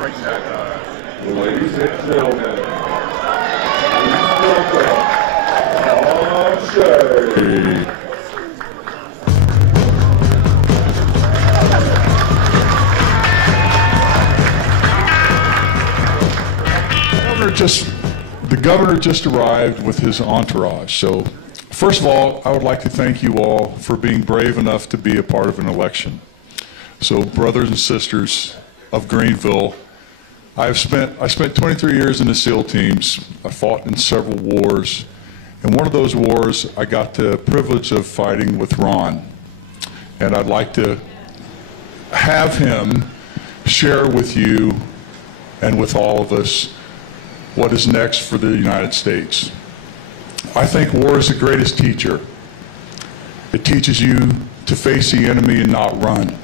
Ladies and gentlemen, please welcome The governor just arrived with his entourage. So, first of all, I would like to thank you all for being brave enough to be a part of an election. So, brothers and sisters of Greenville, I spent 23 years in the SEAL teams. I fought in several wars. In one of those wars, I got the privilege of fighting with Ron. And I'd like to have him share with you and with all of us what is next for the United States. I think war is the greatest teacher. It teaches you to face the enemy and not run.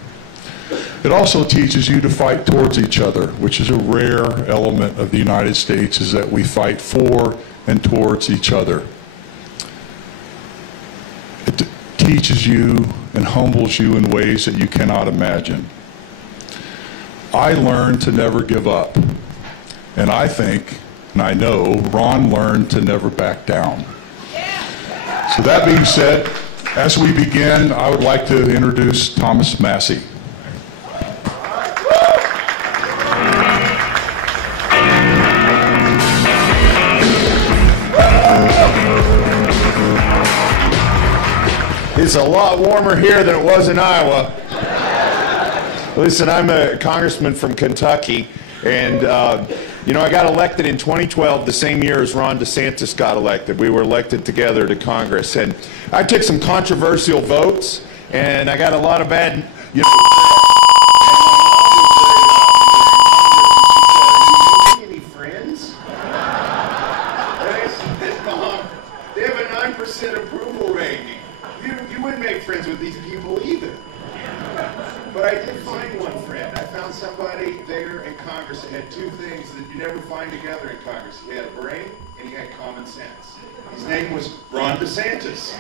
It also teaches you to fight towards each other, which is a rare element of the United States, is that we fight for and towards each other. It teaches you and humbles you in ways that you cannot imagine. I learned to never give up, and I think, and I know, Ron learned to never back down. So that being said, as we begin, I would like to introduce Thomas Massie. It's a lot warmer here than it was in Iowa. Listen, I'm a congressman from Kentucky, and you know, I got elected in 2012, the same year as Ron DeSantis got elected. We were elected together to Congress, and I took some controversial votes, and I got a lot of bad, you know, any friends? They have a 9% approval rating. You wouldn't make friends with these people either. But I did find one friend. I found somebody there in Congress that had two things that you never find together in Congress. He had a brain and he had common sense. His name was Ron DeSantis.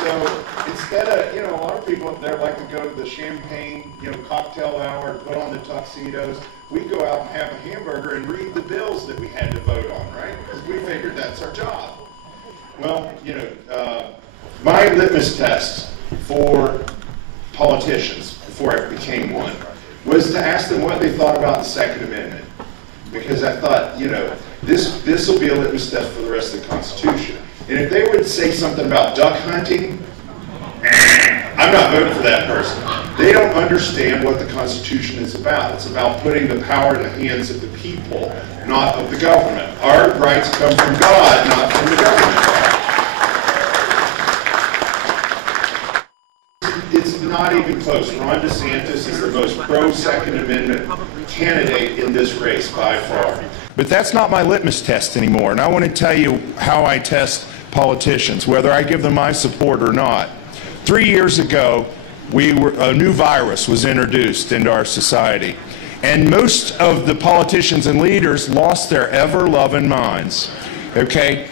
So instead of, you know, a lot of people up there like to go to the champagne, you know, cocktail hour, put on the tuxedos. We go out and have a hamburger and read the bills that we had to vote on, right? Because we figured that's our job. Well, you know, my litmus test for politicians before I became one was to ask them what they thought about the Second Amendment. Because I thought, you know, this will be a litmus test for the rest of the Constitution. And if they would say something about duck hunting, I'm not voting for that person. They don't understand what the Constitution is about. It's about putting the power in the hands of the people, not of the government. Our rights come from God, not from the government. It's not even close. Ron DeSantis is the most pro-Second Amendment candidate in this race by far. But that's not my litmus test anymore, and I want to tell you how I test politicians, whether I give them my support or not. 3 years ago, a new virus was introduced into our society, and most of the politicians and leaders lost their ever-loving minds. Okay,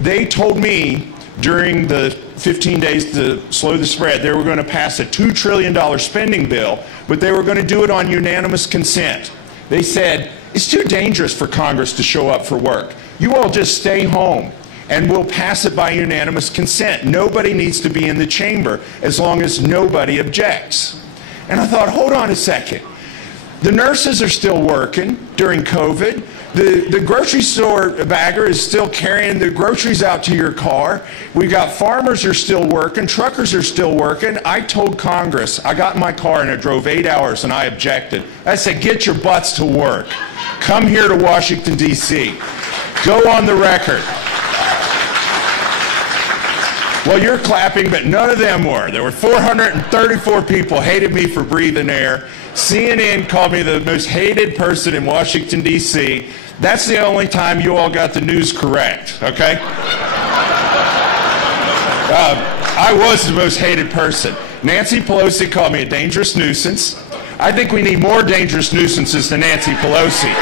they told me during the 15 days to slow the spread, they were going to pass a $2 trillion spending bill, but they were going to do it on unanimous consent. They said, it's too dangerous for Congress to show up for work. You all just stay home, and we'll pass it by unanimous consent. Nobody needs to be in the chamber as long as nobody objects. And I thought, hold on a second. The nurses are still working during COVID. The grocery store bagger is still carrying the groceries out to your car. We got farmers are still working. Truckers are still working. I told Congress, I got in my car and I drove 8 hours and I objected. I said, get your butts to work. Come here to Washington, D.C. Go on the record. Well, you're clapping, but none of them were. There were 434 people hated me for breathing air. CNN called me the most hated person in Washington, D.C. That's the only time you all got the news correct, okay? I was the most hated person. Nancy Pelosi called me a dangerous nuisance. I think we need more dangerous nuisances than Nancy Pelosi.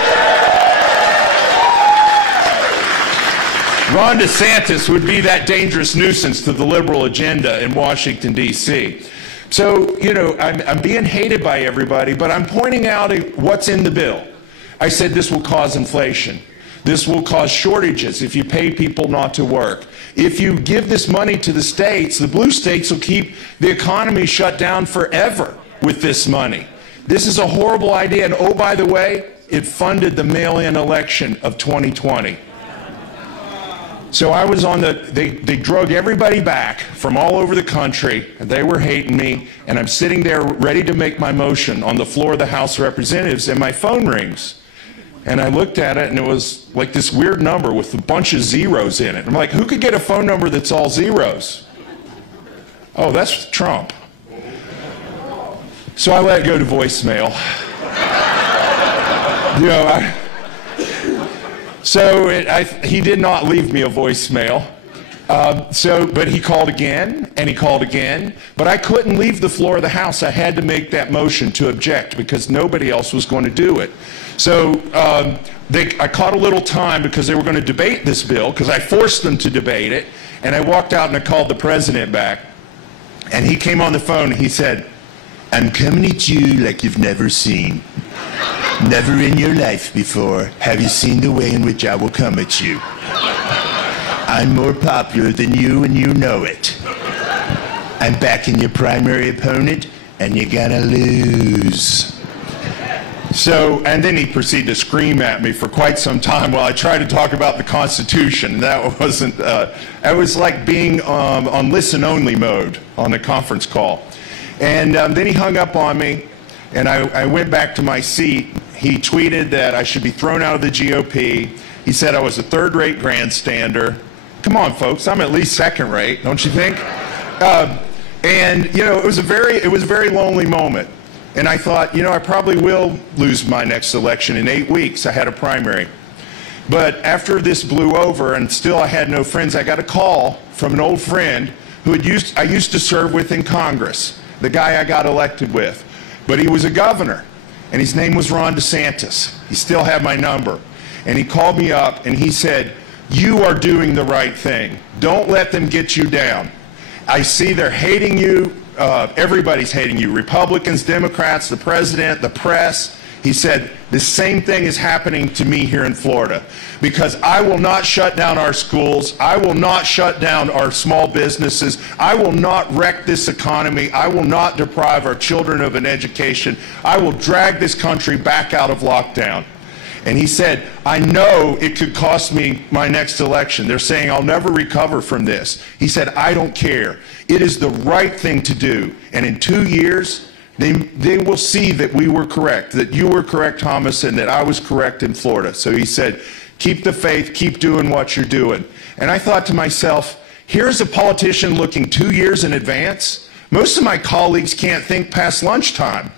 Ron DeSantis would be that dangerous nuisance to the liberal agenda in Washington, D.C. So, you know, I'm being hated by everybody, but I'm pointing out what's in the bill. I said this will cause inflation. This will cause shortages if you pay people not to work. If you give this money to the states, the blue states will keep the economy shut down forever with this money. This is a horrible idea. And oh, by the way, it funded the mail-in election of 2020. So I was on they drug everybody back from all over the country, and they were hating me, and I'm sitting there ready to make my motion on the floor of the House of Representatives, and my phone rings. And I looked at it, and it was like this weird number with a bunch of zeros in it. I'm like, who could get a phone number that's all zeros? Oh, that's Trump. So I let it go to voicemail. You know, he did not leave me a voicemail. But he called again, and he called again. But I couldn't leave the floor of the House. I had to make that motion to object because nobody else was going to do it. So I caught a little time because they were going to debate this bill, because I forced them to debate it. And I walked out and I called the president back. And he came on the phone and he said, "I'm coming at you like you've never seen. Never in your life before have you seen the way in which I will come at you. I'm more popular than you, and you know it. I'm backing your primary opponent, and you're gonna lose." So, and then he proceeded to scream at me for quite some time while I tried to talk about the Constitution. That wasn't, it was like being on listen-only mode on a conference call. And then he hung up on me, and I went back to my seat. He tweeted that I should be thrown out of the GOP. He said I was a third-rate grandstander. Come on, folks, I'm at least second-rate, don't you think? And you know, it was a very lonely moment. And I thought, you know, I probably will lose my next election in 8 weeks. I had a primary. But after this blew over, and still I had no friends, I got a call from an old friend who I used to serve with in Congress, the guy I got elected with. But he was a governor, and his name was Ron DeSantis. He still had my number. And he called me up, and he said, "You are doing the right thing. Don't let them get you down. I see they're hating you. Everybody's hating you. Republicans, Democrats, the president, the press." He said, "The same thing is happening to me here in Florida, because I will not shut down our schools. I will not shut down our small businesses. I will not wreck this economy. I will not deprive our children of an education. I will drag this country back out of lockdown." And he said, "I know it could cost me my next election. They're saying I'll never recover from this." He said, "I don't care. It is the right thing to do. And in 2 years, they will see that we were correct, that you were correct, Thomas, and that I was correct in Florida." So he said, "Keep the faith, keep doing what you're doing." And I thought to myself, here's a politician looking 2 years in advance. Most of my colleagues can't think past lunchtime.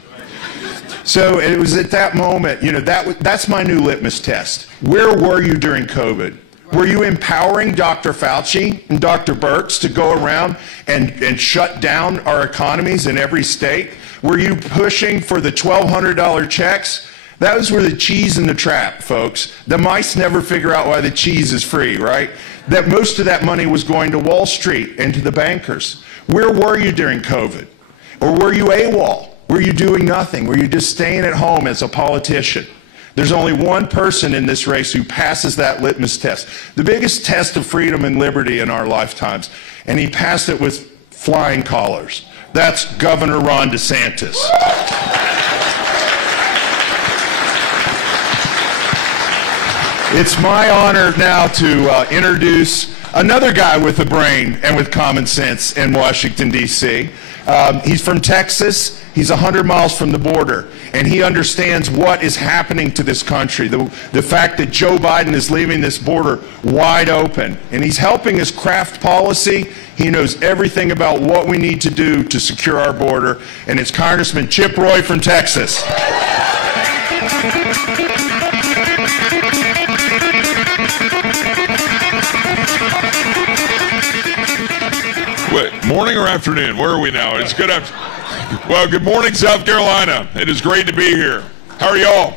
So it was at that moment, you know, that's my new litmus test. Where were you during COVID? Were you empowering Dr. Fauci and Dr. Birx to go around and shut down our economies in every state? Were you pushing for the $1,200 checks? Those were the cheese in the trap, folks. The mice never figure out why the cheese is free, right? That most of that money was going to Wall Street and to the bankers. Where were you during COVID? Or were you AWOL? Were you doing nothing? Were you just staying at home as a politician? There's only one person in this race who passes that litmus test, the biggest test of freedom and liberty in our lifetimes, and he passed it with flying colors. That's Governor Ron DeSantis. It's my honor now to introduce another guy with a brain and with common sense in Washington, D.C. He's from Texas. He's 100 miles from the border, and he understands what is happening to this country, the fact that Joe Biden is leaving this border wide open, and he's helping us craft policy. He knows everything about what we need to do to secure our border, and it's Congressman Chip Roy from Texas. Wait, morning or afternoon? Where are we now? It's good after. Well, good morning, South Carolina. It is great to be here. How are y'all?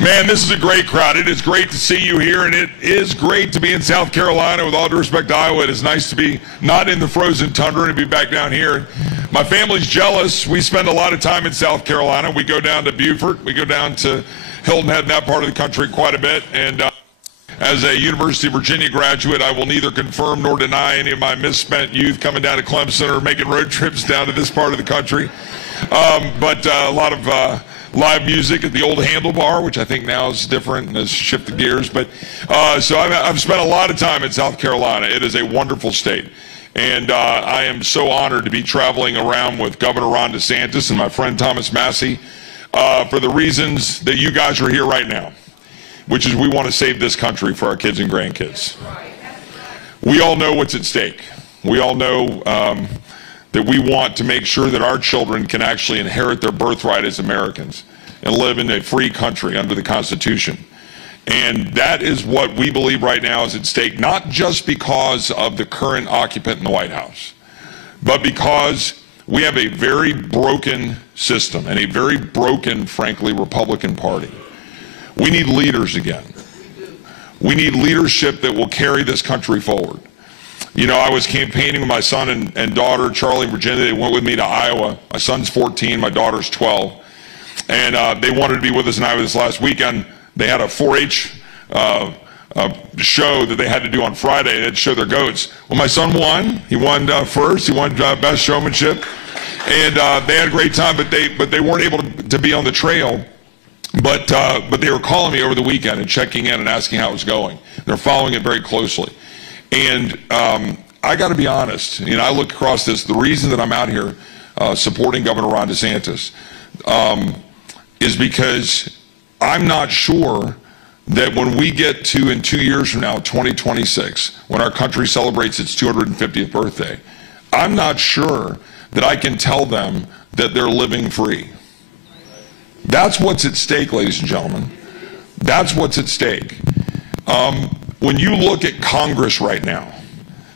Man, this is a great crowd. It is great to see you here, and it is great to be in South Carolina. With all due respect to Iowa, it is nice to be not in the frozen tundra and to be back down here. My family's jealous. We spend a lot of time in South Carolina. We go down to Beaufort. We go down to Hilton Head, in that part of the country, quite a bit. And as a University of Virginia graduate, I will neither confirm nor deny any of my misspent youth coming down to Clemson or making road trips down to this part of the country. But a lot of live music at the old Handlebar, which I think now is different and has shifted gears. But so I've spent a lot of time in South Carolina. It is a wonderful state. And I am so honored to be traveling around with Governor Ron DeSantis and my friend Thomas Massie for the reasons that you guys are here right now, which is we want to save this country for our kids and grandkids. We all know what's at stake. We all know that we want to make sure that our children can actually inherit their birthright as Americans and live in a free country under the Constitution. And that is what we believe right now is at stake, not just because of the current occupant in the White House, but because we have a very broken system and a very broken, frankly, Republican Party. We need leaders again. We need leadership that will carry this country forward. You know, I was campaigning with my son and daughter, Charlie and Virginia. They went with me to Iowa. My son's 14, my daughter's 12. And they wanted to be with us in Iowa this last weekend. They had a 4-H show that they had to do on Friday. They had to show their goats. Well, my son won. He won first. He won best showmanship. And they had a great time, but they weren't able to be on the trail. But they were calling me over the weekend and checking in and asking how it was going. They're following it very closely. And I got to be honest, you know, I look across this, the reason that I'm out here supporting Governor Ron DeSantis is because I'm not sure that when we get to, in 2 years from now, 2026, when our country celebrates its 250th birthday, I'm not sure that I can tell them that they're living free. That's what's at stake, ladies and gentlemen. That's what's at stake. When you look at Congress right now,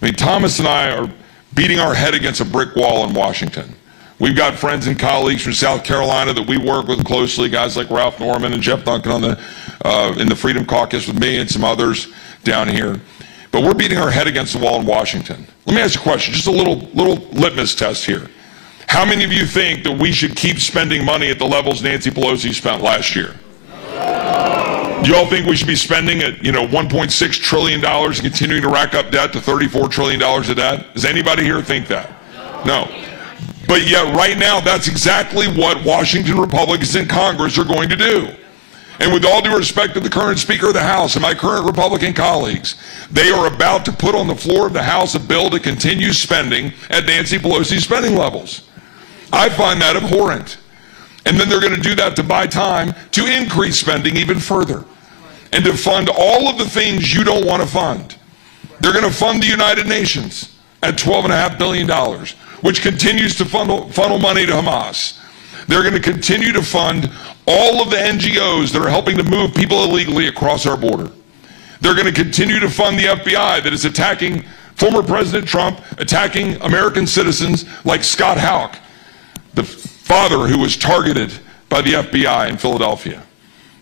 I mean, Thomas and I are beating our head against a brick wall in Washington. We've got friends and colleagues from South Carolina that we work with closely, guys like Ralph Norman and Jeff Duncan on in the Freedom Caucus with me and some others down here. But we're beating our head against the wall in Washington. Let me ask you a question, just a little litmus test here. How many of you think that we should keep spending money at the levels Nancy Pelosi spent last year? Do you all think we should be spending at, you know, $1.6 trillion and continuing to rack up debt to $34 trillion of debt? Does anybody here think that? No. But yet right now, that's exactly what Washington Republicans in Congress are going to do. And with all due respect to the current Speaker of the House and my current Republican colleagues, they are about to put on the floor of the House a bill to continue spending at Nancy Pelosi's spending levels. I find that abhorrent. And then they're going to do that to buy time to increase spending even further and to fund all of the things you don't want to fund. They're going to fund the United Nations at $12.5 billion, which continues to funnel money to Hamas. They're going to continue to fund all of the NGOs that are helping to move people illegally across our border. They're going to continue to fund the FBI that is attacking former President Trump, attacking American citizens like Scott Houck, the father who was targeted by the FBI in Philadelphia.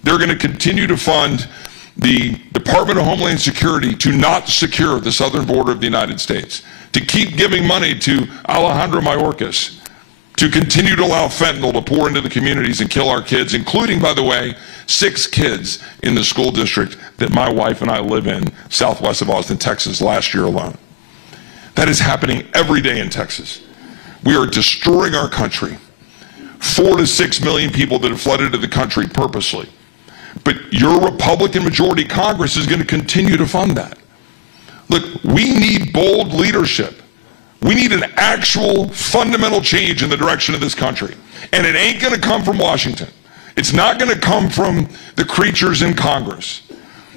They're going to continue to fund the Department of Homeland Security to not secure the southern border of the United States, to keep giving money to Alejandro Mayorkas, to continue to allow fentanyl to pour into the communities and kill our kids, including, by the way, 6 kids in the school district that my wife and I live in, southwest of Austin, Texas, last year alone. That is happening every day in Texas. We are destroying our country. 4 to 6 million people that have flooded into the country purposely. But your Republican majority Congress is going to continue to fund that. Look, we need bold leadership. We need an actual fundamental change in the direction of this country. And it ain't going to come from Washington. It's not going to come from the creatures in Congress.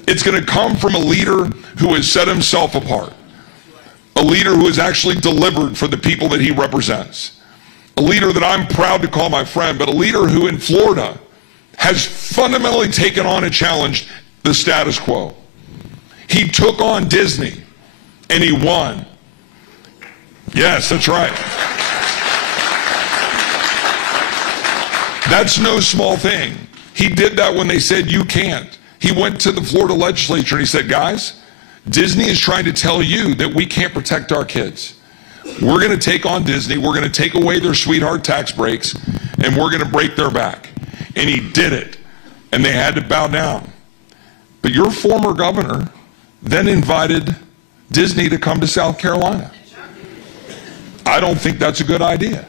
It's going to come from a leader who has set himself apart. A leader who has actually delivered for the people that he represents. A leader that I'm proud to call my friend, but a leader who in Florida has fundamentally taken on and challenged the status quo. He took on Disney and he won. Yes, that's right. That's no small thing. He did that when they said you can't. He went to the Florida legislature and he said, guys, Disney is trying to tell you that we can't protect our kids. We're going to take on Disney, we're going to take away their sweetheart tax breaks, and we're going to break their back. And he did it, and they had to bow down. But your former governor then invited Disney to come to South Carolina. I don't think that's a good idea.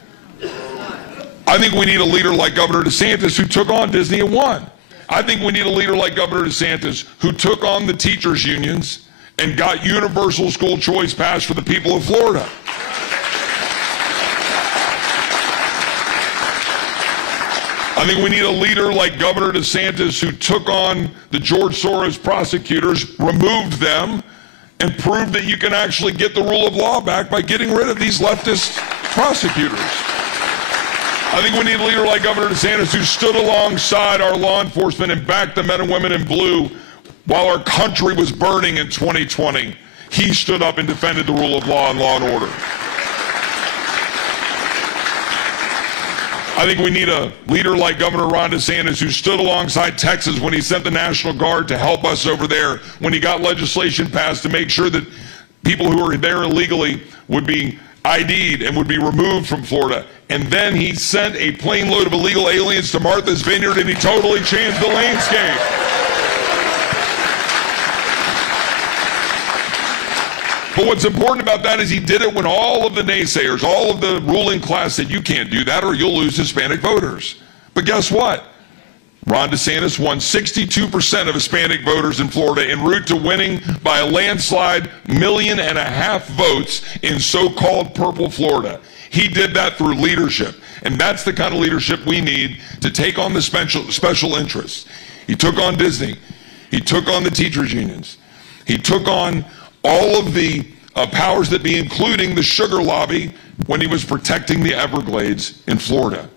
I think we need a leader like Governor DeSantis who took on Disney and won. I think we need a leader like Governor DeSantis who took on the teachers' unions and got universal school choice passed for the people of Florida. I think we need a leader like Governor DeSantis who took on the George Soros prosecutors, removed them, and proved that you can actually get the rule of law back by getting rid of these leftist prosecutors. I think we need a leader like Governor DeSantis who stood alongside our law enforcement and backed the men and women in blue while our country was burning in 2020. He stood up and defended the rule of law and law and order. I think we need a leader like Governor Ron DeSantis who stood alongside Texas when he sent the National Guard to help us over there, when he got legislation passed to make sure that people who are there illegally would be ID'd and would be removed from Florida. And then he sent a plane load of illegal aliens to Martha's Vineyard and he totally changed the landscape. But what's important about that is he did it when all of the naysayers, all of the ruling class said you can't do that or you'll lose Hispanic voters. But guess what? Ron DeSantis won 62% of Hispanic voters in Florida en route to winning by a landslide 1.5 million votes in so-called purple Florida. He did that through leadership, and that's the kind of leadership we need to take on the special interests. He took on Disney. He took on the teachers' unions. He took on all of the powers that be, including the sugar lobby, when he was protecting the Everglades in Florida.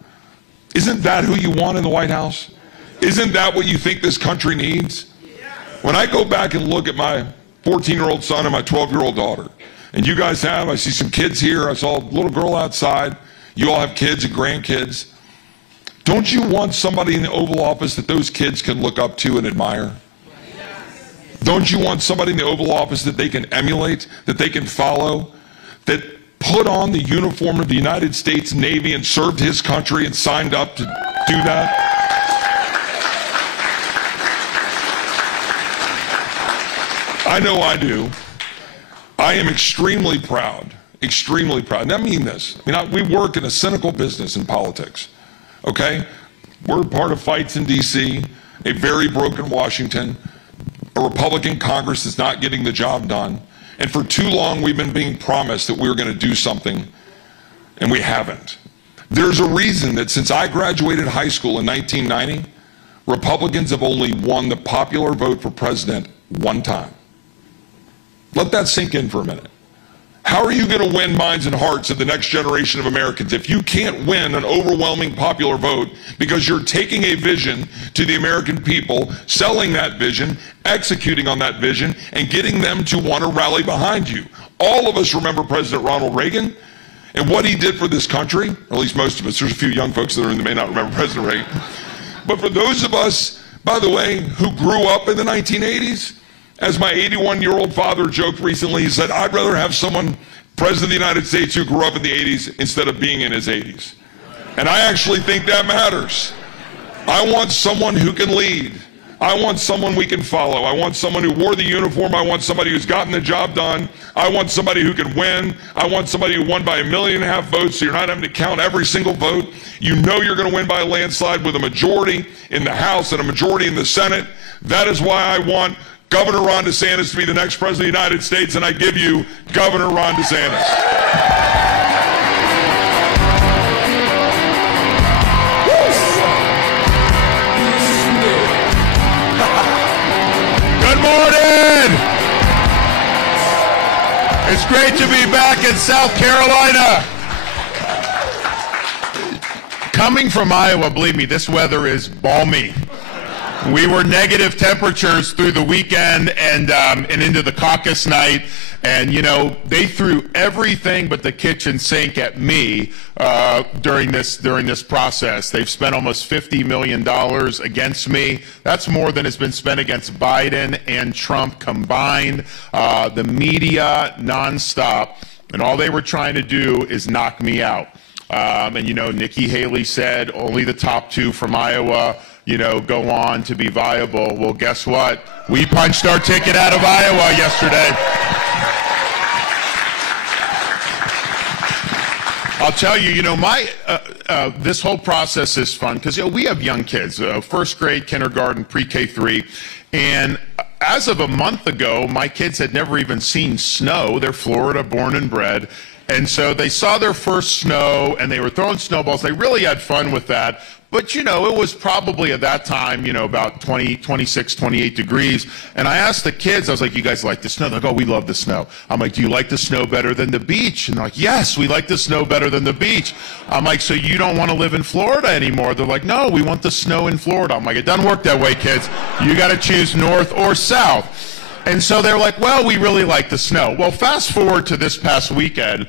Isn't that who you want in the White House? Isn't that what you think this country needs? When I go back and look at my 14-year-old son and my 12-year-old daughter, and you guys have, I see some kids here, I saw a little girl outside, you all have kids and grandkids. Don't you want somebody in the Oval Office that those kids can look up to and admire? Don't you want somebody in the Oval Office that they can emulate, that they can follow, that put on the uniform of the United States Navy and served his country and signed up to do that? I know I do. I am extremely proud, and I mean this. We work in a cynical business in politics, okay? We're part of fights in D.C., a very broken Washington, a Republican Congress that's not getting the job done, and for too long we've been being promised that we were going to do something, and we haven't. There's a reason that since I graduated high school in 1990, Republicans have only won the popular vote for president one time. Let that sink in for a minute. How are you going to win minds and hearts of the next generation of Americans if you can't win an overwhelming popular vote because you're taking a vision to the American people, selling that vision, executing on that vision, and getting them to want to rally behind you? All of us remember President Ronald Reagan and what he did for this country, or at least most of us. There's a few young folks that may not remember President Reagan. But for those of us, by the way, who grew up in the 1980s, as my 81-year-old father joked recently, he said, I'd rather have someone, President of the United States, who grew up in the 80s instead of being in his 80s. And I actually think that matters. I want someone who can lead. I want someone we can follow. I want someone who wore the uniform. I want somebody who's gotten the job done. I want somebody who can win. I want somebody who won by 1.5 million votes, so you're not having to count every single vote. You know you're going to win by a landslide with a majority in the House and a majority in the Senate. That is why I want Governor Ron DeSantis to be the next president of the United States, and I give you Governor Ron DeSantis. Good morning! It's great to be back in South Carolina. Coming from Iowa, believe me, this weather is balmy. We were negative temperatures through the weekend and into the caucus night. And, you know, they threw everything but the kitchen sink at me during this process. They've spent almost $50 million against me. That's more than has been spent against Biden and Trump combined. The media nonstop. And all they were trying to do is knock me out. And, you know, Nikki Haley said only the top two from Iowa, you know, go on to be viable. Well, guess what? We punched our ticket out of Iowa yesterday. I'll tell you, you know, this whole process is fun because, you know, we have young kids, first grade, kindergarten, pre-K3, and as of a month ago, my kids had never even seen snow. They're Florida born and bred. And so they saw their first snow and they were throwing snowballs. They really had fun with that. But, you know, it was probably at that time, you know, about 20, 26, 28 degrees. And I asked the kids, I was like, you guys like the snow? They're like, oh, we love the snow. I'm like, do you like the snow better than the beach? And they're like, yes, we like the snow better than the beach. I'm like, so you don't want to live in Florida anymore? They're like, no, we want the snow in Florida. I'm like, it doesn't work that way, kids. You got to choose north or south. And so they're like, well, we really like the snow. Well, fast forward to this past weekend,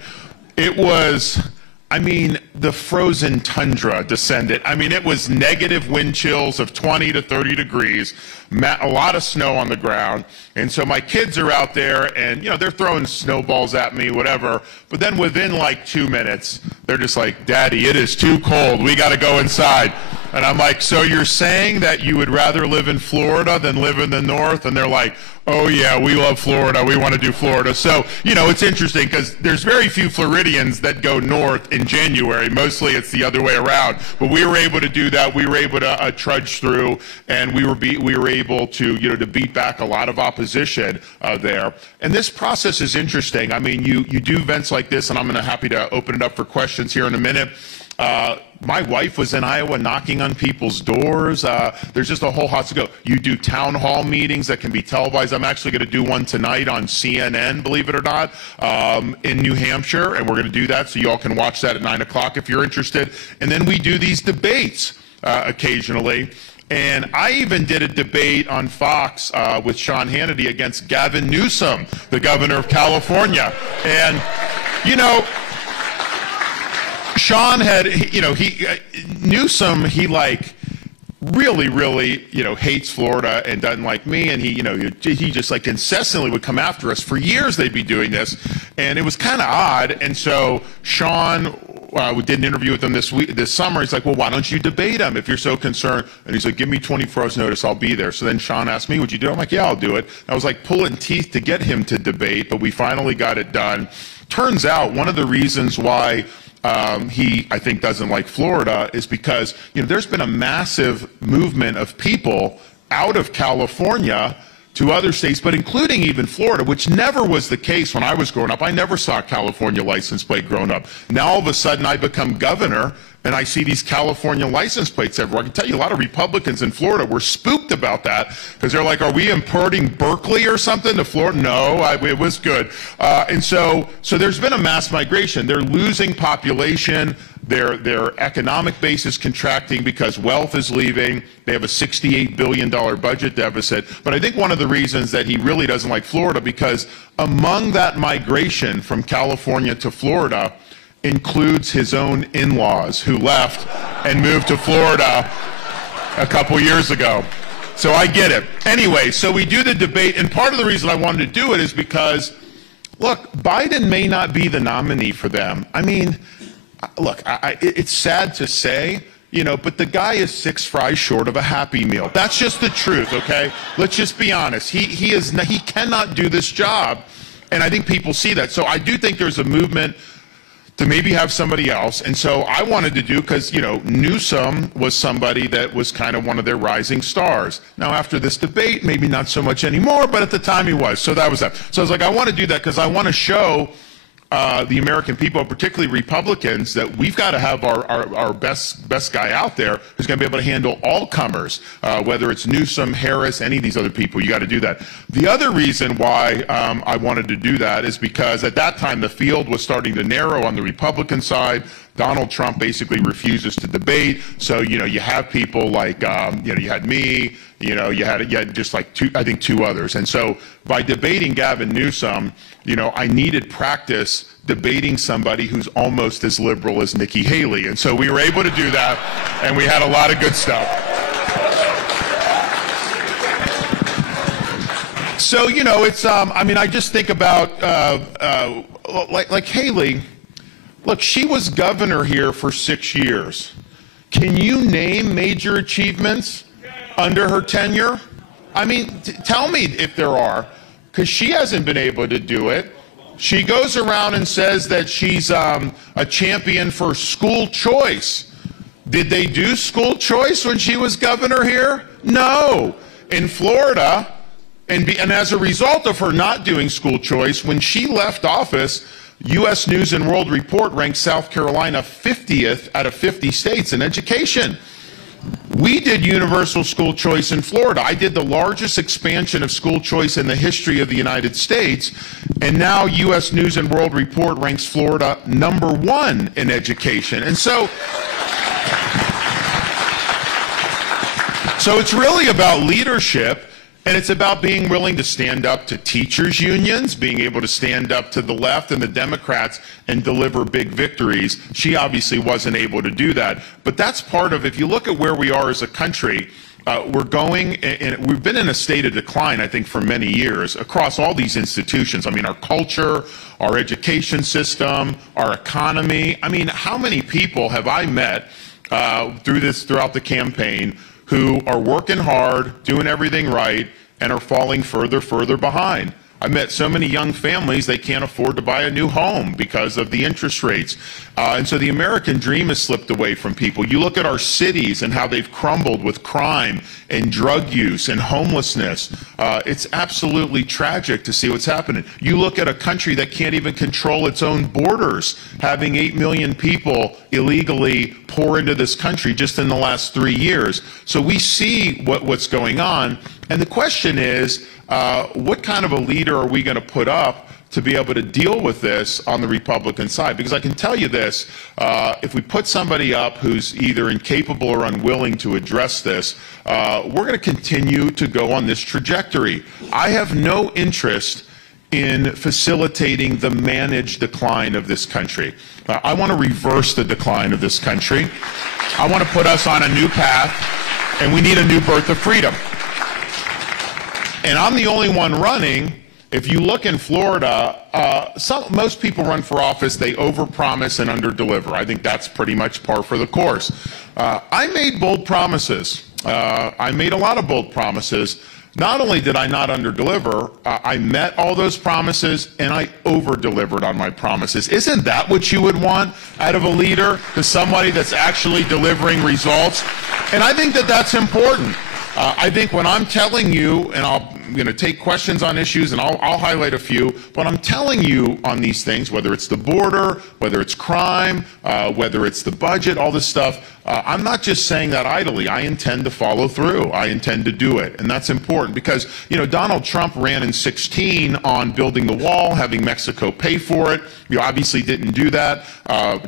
it was, I mean, the frozen tundra descended. I mean, it was negative wind chills of 20 to 30 degrees, a lot of snow on the ground. And so my kids are out there and, you know, they're throwing snowballs at me, whatever. But then within like 2 minutes, they're just like, Daddy, it is too cold. We got to go inside. And I'm like, so you're saying that you would rather live in Florida than live in the north? And they're like, oh yeah, we love Florida. We want to do Florida. So, you know, it's interesting because there's very few Floridians that go north in January. Mostly it's the other way around. But we were able to do that. We were able to trudge through, and we were able to, you know, to beat back a lot of opposition there. And this process is interesting. I mean, you do events like this, and I'm happy to open it up for questions here in a minute. My wife was in Iowa knocking on people's doors. There's just a whole host to go. You do town hall meetings that can be televised. I'm actually going to do one tonight on CNN, believe it or not, in New Hampshire, and we're going to do that so you all can watch that at 9 o'clock if you're interested. And then we do these debates occasionally. And I even did a debate on Fox with Sean Hannity against Gavin Newsom, the governor of California. And, you know, Sean had, you know, Newsom, he like really, you know, hates Florida and doesn't like me. And he just like incessantly would come after us. For years they'd be doing this. And it was kind of odd. And so Sean, we did an interview with him this summer. He's like, well, why don't you debate him if you're so concerned? And he's like, give me 24 hours notice, I'll be there. So then Sean asked me, would you do it? I'm like, yeah, I'll do it. And I was like pulling teeth to get him to debate, but we finally got it done. Turns out one of the reasons why he, I think, doesn't like Florida is because, you know, there's been a massive movement of people out of California to other states, but including even Florida, which never was the case when I was growing up. I never saw a California license plate growing up. Now all of a sudden I become governor and I see these California license plates everywhere. I can tell you a lot of Republicans in Florida were spooked about that because they're like, are we importing Berkeley or something to Florida? No, it was good. And so there's been a mass migration. They're losing population. Their economic base is contracting because wealth is leaving. They have a $68 billion budget deficit. But I think one of the reasons that he really doesn't like Florida, because among that migration from California to Florida includes his own in-laws who left and moved to Florida a couple years ago. So I get it. Anyway, so we do the debate, and part of the reason I wanted to do it is because, look, Biden may not be the nominee for them. I mean, look, it's sad to say, you know, but the guy is 6 fries short of a Happy Meal. That's just the truth, okay? Let's just be honest. He cannot do this job, and I think people see that. So I do think there's a movement to maybe have somebody else. And so I wanted to do, because, you know, Newsom was somebody that was kind of one of their rising stars. Now, after this debate, maybe not so much anymore, but at the time he was. So that was that. So I was like, I want to do that because I want to show the American people, particularly Republicans, that we've got to have our best guy out there who's going to be able to handle all comers, whether it's Newsom, Harris, any of these other people. You got to do that. The other reason why I wanted to do that is because at that time the field was starting to narrow on the Republican side. Donald Trump basically refuses to debate. So, you have people like, you had me, you had just like two others. And so by debating Gavin Newsom, I needed practice debating somebody who's almost as liberal as Nikki Haley. And so we were able to do that, and we had a lot of good stuff. So, it's, I just think about, like Haley, look, she was governor here for 6 years. Can you name major achievements under her tenure? Tell me if there are, because she hasn't been able to do it. She goes around and says that she's a champion for school choice. Did they do school choice when she was governor here? No. In Florida, and as a result of her not doing school choice, when she left office, U.S. News and World Report ranked South Carolina 50th out of 50 states in education. We did universal school choice in Florida. I did the largest expansion of school choice in the history of the United States, and now U.S. News and World Report ranks Florida #1 in education. And so it's really about leadership. And it's about being willing to stand up to teachers' unions, being able to stand up to the left and the Democrats and deliver big victories. She obviously wasn't able to do that. But that's part of, if you look at where we are as a country, we're going, and we've been in a state of decline, I think, for many years across all these institutions. Our culture, our education system, our economy. How many people have I met throughout the campaign who are working hard, doing everything right, and are falling further behind? I met so many young families, they can't afford to buy a new home because of the interest rates. And so the American dream has slipped away from people. You look at our cities and how they've crumbled with crime and drug use and homelessness. It's absolutely tragic to see what's happening. You look at a country that can't even control its own borders, having 8 million people illegally pour into this country just in the last 3 years. So we see what's going on. And the question is, what kind of a leader are we going to put up to be able to deal with this on the Republican side? Because I can tell you this, if we put somebody up who's either incapable or unwilling to address this, we're going to continue to go on this trajectory. I have no interest in facilitating the managed decline of this country. I want to reverse the decline of this country. I want to put us on a new path, and we need a new birth of freedom. And I'm the only one running. If you look in Florida, most people run for office, they overpromise and underdeliver. I think that's pretty much par for the course. I made bold promises. I made a lot of bold promises. Not only did I not underdeliver, I met all those promises and I over-delivered on my promises. Isn't that what you would want out of a leader, to somebody that's actually delivering results? And I think that that's important. I think when I'm telling you, and I'm going to take questions on issues, and I'll highlight a few, but I'm telling you on these things, whether it's the border, whether it's crime, whether it's the budget, all this stuff, I'm not just saying that idly. I intend to follow through. I intend to do it. And that's important because, Donald Trump ran in 2016 on building the wall, having Mexico pay for it. You obviously didn't do that.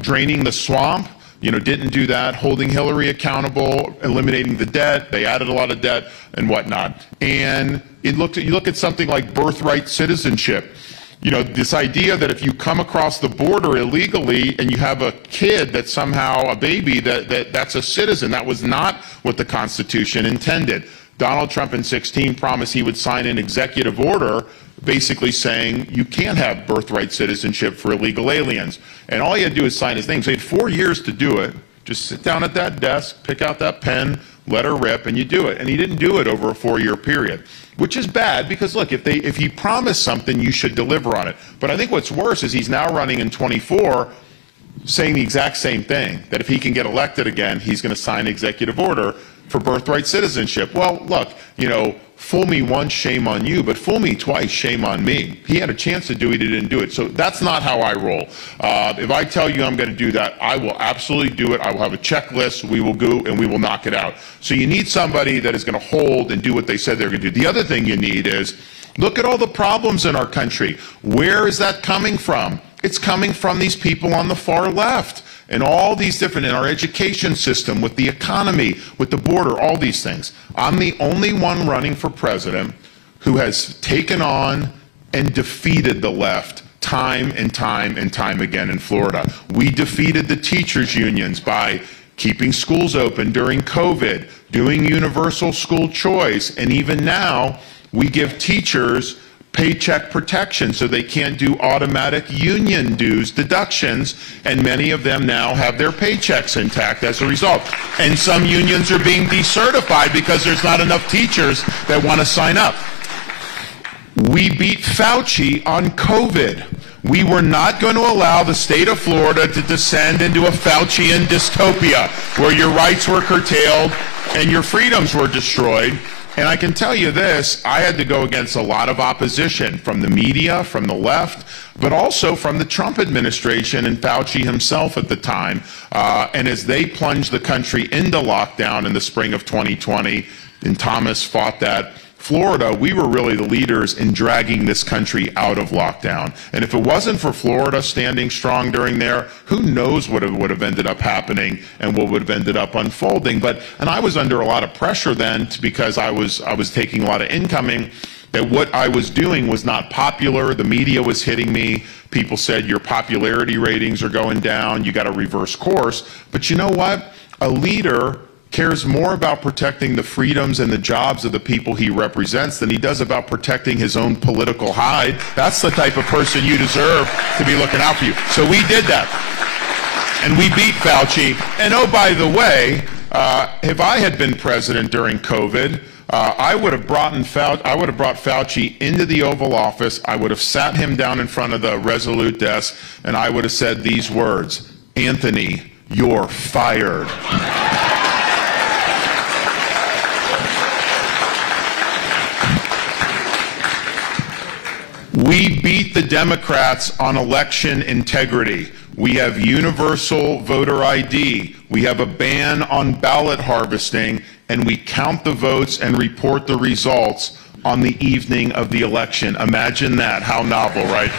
Draining the swamp. Didn't do that, holding Hillary accountable, eliminating the debt. They added a lot of debt and whatnot. And you look at something like birthright citizenship. This idea that if you come across the border illegally and you have a kid that's somehow a baby, that's a citizen. That was not what the Constitution intended. Donald Trump in 2016 promised he would sign an executive order basically saying you can't have birthright citizenship for illegal aliens. And all he had to do is sign his name. So he had 4 years to do it. Just sit down at that desk, pick out that pen, let her rip, and you do it. And he didn't do it over a 4-year period, which is bad because, look, if he promised something, you should deliver on it. But I think what's worse is he's now running in 24 saying the exact same thing, that if he can get elected again, he's going to sign an executive order for birthright citizenship. Well, look, fool me once, shame on you, but fool me twice, shame on me. He had a chance to do it, he didn't do it. So that's not how I roll. If I tell you I'm going to do that, I will absolutely do it. I will have a checklist, we will go, and we will knock it out. So you need somebody that is going to hold and do what they said they're going to do. The other thing you need is, look at all the problems in our country. Where is that coming from? It's coming from these people on the far left. and all these different, in our education system, with the economy, with the border, all these things. I'm the only one running for president who has taken on and defeated the left time and time and time again in Florida. We defeated the teachers' unions by keeping schools open during COVID, doing universal school choice, and even now we give teachers paycheck protection so they can't do automatic union dues deductions, and many of them now have their paychecks intact as a result. And some unions are being decertified because there's not enough teachers that want to sign up. We beat Fauci on COVID. We were not going to allow the state of Florida to descend into a Faucian dystopia where your rights were curtailed and your freedoms were destroyed. And I can tell you this, I had to go against a lot of opposition from the media, from the left, but also from the Trump administration and Fauci himself at the time. And as they plunged the country into lockdown in the spring of 2020, and Thomas fought that, Florida, we were really the leaders in dragging this country out of lockdown. And if it wasn't for Florida standing strong during there, who knows what would have ended up happening and what would have ended up unfolding. And I was under a lot of pressure then because I was taking a lot of incoming, that what I was doing was not popular. The media was hitting me. People said your popularity ratings are going down. You got to reverse course. But you know what? A leader cares more about protecting the freedoms and the jobs of the people he represents than he does about protecting his own political hide. That's the type of person you deserve to be looking out for you. So we did that. And we beat Fauci. And oh, by the way, if I had been president during COVID, I would have brought Fauci into the Oval Office. I would have sat him down in front of the Resolute desk, and I would have said these words: Anthony, you're fired. We beat the Democrats on election integrity. We have universal voter ID. We have a ban on ballot harvesting, and we count the votes and report the results on the evening of the election. Imagine that. How novel, right?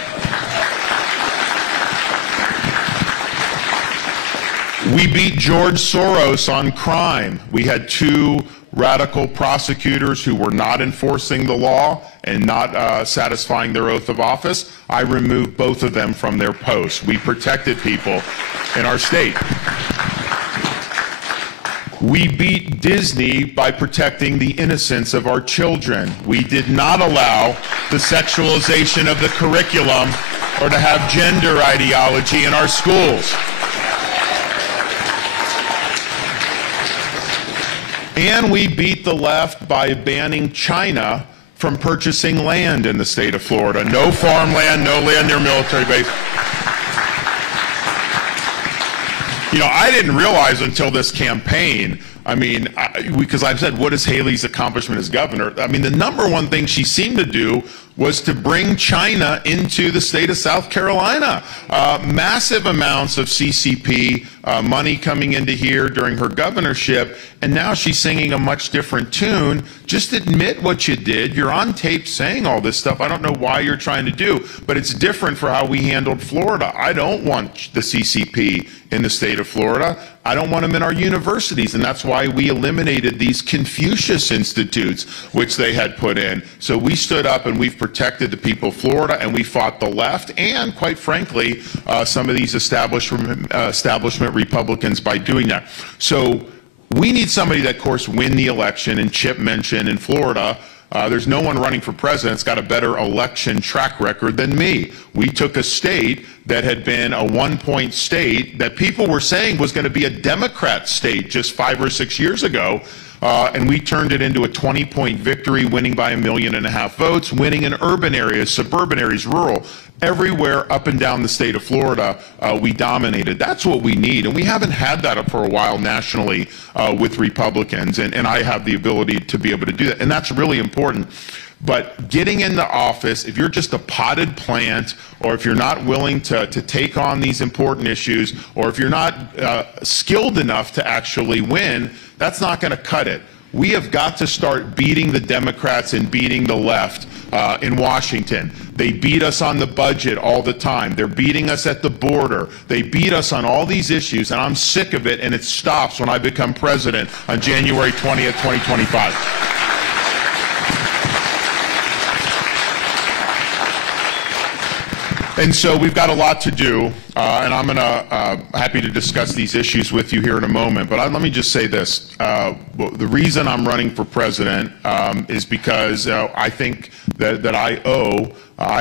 We beat George Soros on crime. We had 2 radical prosecutors who were not enforcing the law and not satisfying their oath of office. I removed both of them from their posts. We protected people in our state. We beat Disney by protecting the innocence of our children. We did not allow the sexualization of the curriculum or to have gender ideology in our schools. And we beat the left by banning China from purchasing land in the state of Florida. No farmland, no land near military base. You know, I didn't realize until this campaign, I mean, because I've said, what is Haley's accomplishment as governor? I mean, the number one thing she seemed to do was to bring China into the state of South Carolina. Massive amounts of CCP money coming into here during her governorship, and now she's singing a much different tune. Just admit what you did. You're on tape saying all this stuff. I don't know why you're trying to do, but it's different for how we handled Florida. I don't want the CCP in the state of Florida. I don't want them in our universities, and that's why we eliminated these Confucius institutes, which they had put in. So we stood up and we've protected the people of Florida, and we fought the left and, quite frankly, some of these establishment Republicans by doing that. So we need somebody that, of course, win the election, and Chip mentioned in Florida, there's no one running for president that's got a better election track record than me. We took a state that had been a 1-point state that people were saying was going to be a Democrat state just 5 or 6 years ago, and we turned it into a 20-point victory, winning by 1.5 million votes, winning in urban areas, suburban areas, rural. Everywhere up and down the state of Florida, we dominated. That's what we need, and we haven't had that for a while nationally with Republicans, and I have the ability to be able to do that, and that's really important. But getting into office, if you're just a potted plant, or if you're not willing to take on these important issues, or if you're not skilled enough to actually win, that's not going to cut it. We have got to start beating the Democrats and beating the left in Washington. They beat us on the budget all the time. They're beating us at the border. They beat us on all these issues, and I'm sick of it, and it stops when I become president on January 20th, 2025. And so we've got a lot to do, and I'm happy to discuss these issues with you here in a moment. But let me just say this. The reason I'm running for president is because I think that I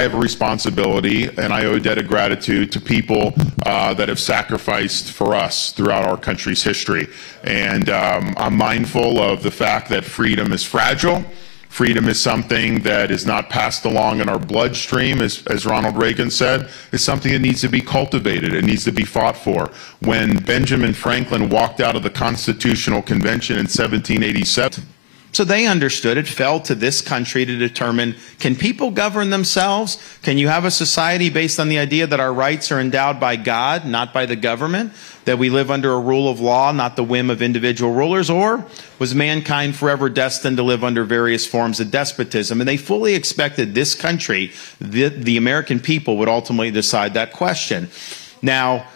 have a responsibility, and I owe a debt of gratitude to people that have sacrificed for us throughout our country's history. And I'm mindful of the fact that freedom is fragile. Freedom is something that is not passed along in our bloodstream, as Ronald Reagan said. It's something that needs to be cultivated. It needs to be fought for. When Benjamin Franklin walked out of the Constitutional Convention in 1787, so they understood it fell to this country to determine, can people govern themselves? Can you have a society based on the idea that our rights are endowed by God, not by the government? That we live under a rule of law, not the whim of individual rulers? Or was mankind forever destined to live under various forms of despotism? And they fully expected this country, the American people, would ultimately decide that question. Now,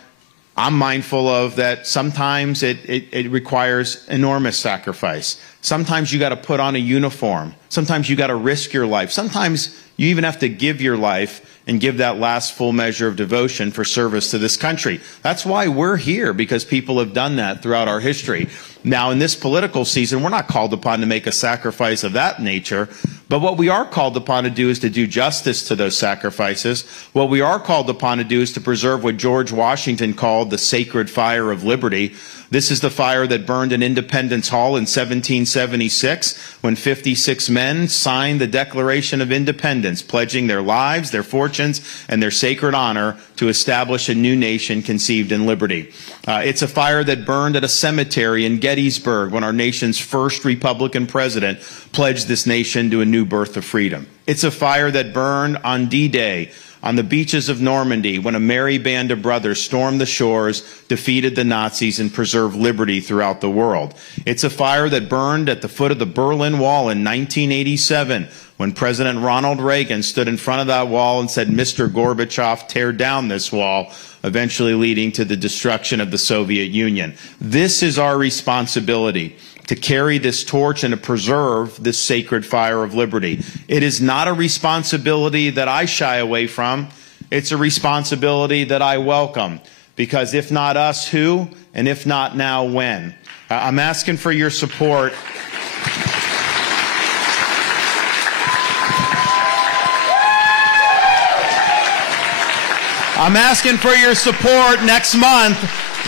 I'm mindful of that sometimes it requires enormous sacrifice. Sometimes you got to put on a uniform. Sometimes you got to risk your life. Sometimes you even have to give your life and give that last full measure of devotion for service to this country. That's why we're here, because people have done that throughout our history. Now, in this political season, we're not called upon to make a sacrifice of that nature, but what we are called upon to do is to do justice to those sacrifices. What we are called upon to do is to preserve what George Washington called the sacred fire of liberty. This is the fire that burned in Independence Hall in 1776 when 56 men signed the Declaration of Independence, pledging their lives, their fortunes, and their sacred honor to establish a new nation conceived in liberty. It's a fire that burned at a cemetery in Gettysburg when our nation's first Republican president pledged this nation to a new birth of freedom. It's a fire that burned on D-Day, on the beaches of Normandy, when a merry band of brothers stormed the shores, defeated the Nazis, and preserved liberty throughout the world. It's a fire that burned at the foot of the Berlin Wall in 1987, when President Ronald Reagan stood in front of that wall and said, "Mr. Gorbachev, tear down this wall," eventually leading to the destruction of the Soviet Union. This is our responsibility, to carry this torch and to preserve this sacred fire of liberty. It is not a responsibility that I shy away from. It's a responsibility that I welcome, because if not us, who? And if not now, when? I'm asking for your support. I'm asking for your support next month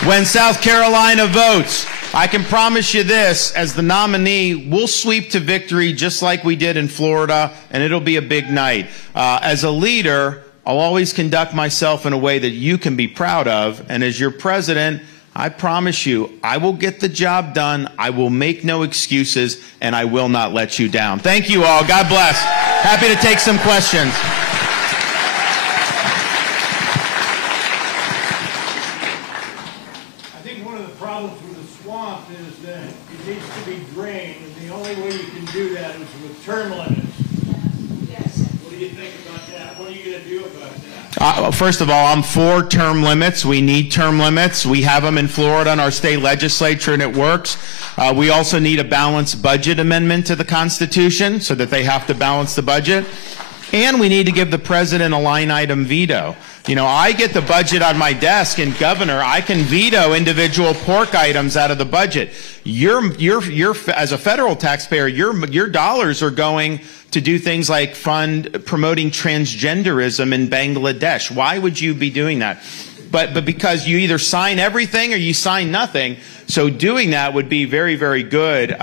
when South Carolina votes. I can promise you this, as the nominee, we'll sweep to victory just like we did in Florida, and it'll be a big night. As a leader, I'll always conduct myself in a way that you can be proud of, and as your president, I promise you, I will get the job done, I will make no excuses, and I will not let you down. Thank you all. God bless. Happy to take some questions. First of all, I'm for term limits. We need term limits. We have them in Florida in our state legislature, and it works. We also need a balanced budget amendment to the Constitution so that they have to balance the budget. And we need to give the president a line item veto. You know, I get the budget on my desk, and Governor, I can veto individual pork items out of the budget. As a federal taxpayer, your dollars are going to do things like fund promoting transgenderism in Bangladesh. Why would you be doing that? But because you either sign everything or you sign nothing. So doing that would be very, very good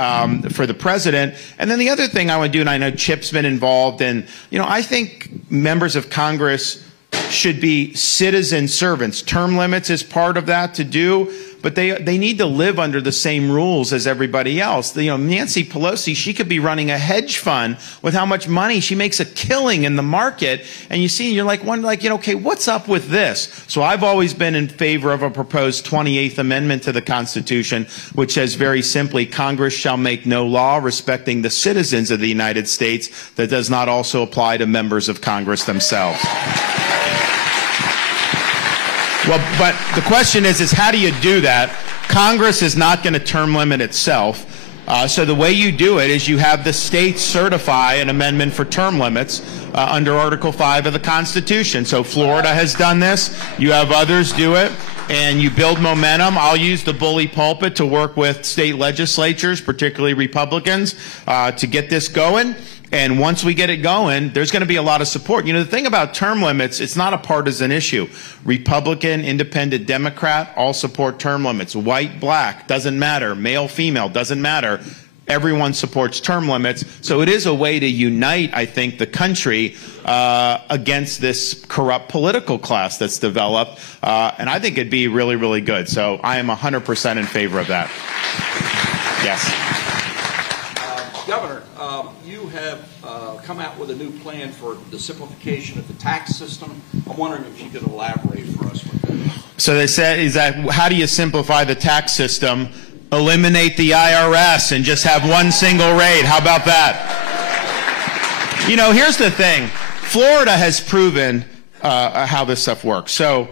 for the president. And then the other thing I would do, and I know Chip's been involved in, I think members of Congress should be citizen servants. Term limits is part of that to do. but they need to live under the same rules as everybody else. You know, Nancy Pelosi, she could be running a hedge fund with how much money she makes a killing in the market, and you see, you're like, okay, what's up with this? So I've always been in favor of a proposed 28th Amendment to the Constitution, which says very simply, Congress shall make no law respecting the citizens of the United States that does not also apply to members of Congress themselves. Well, but the question is how do you do that? Congress is not going to term limit itself. So the way you do it is you have the states certify an amendment for term limits under Article 5 of the Constitution. So Florida has done this. You have others do it. And you build momentum. I'll use the bully pulpit to work with state legislatures, particularly Republicans, to get this going. And once we get it going, there's going to be a lot of support. You know, the thing about term limits, it's not a partisan issue. Republican, Independent, Democrat, all support term limits. White, black, doesn't matter. Male, female, doesn't matter. Everyone supports term limits. So it is a way to unite, I think, the country against this corrupt political class that's developed. And I think it'd be really, really good. So I am 100% in favor of that. Yes. Governor, you have come out with a new plan for the simplification of the tax system. I'm wondering if you could elaborate for us with that. So they said, how do you simplify the tax system? Eliminate the IRS and just have one single rate. How about that? You know, here's the thing. Florida has proven how this stuff works. So,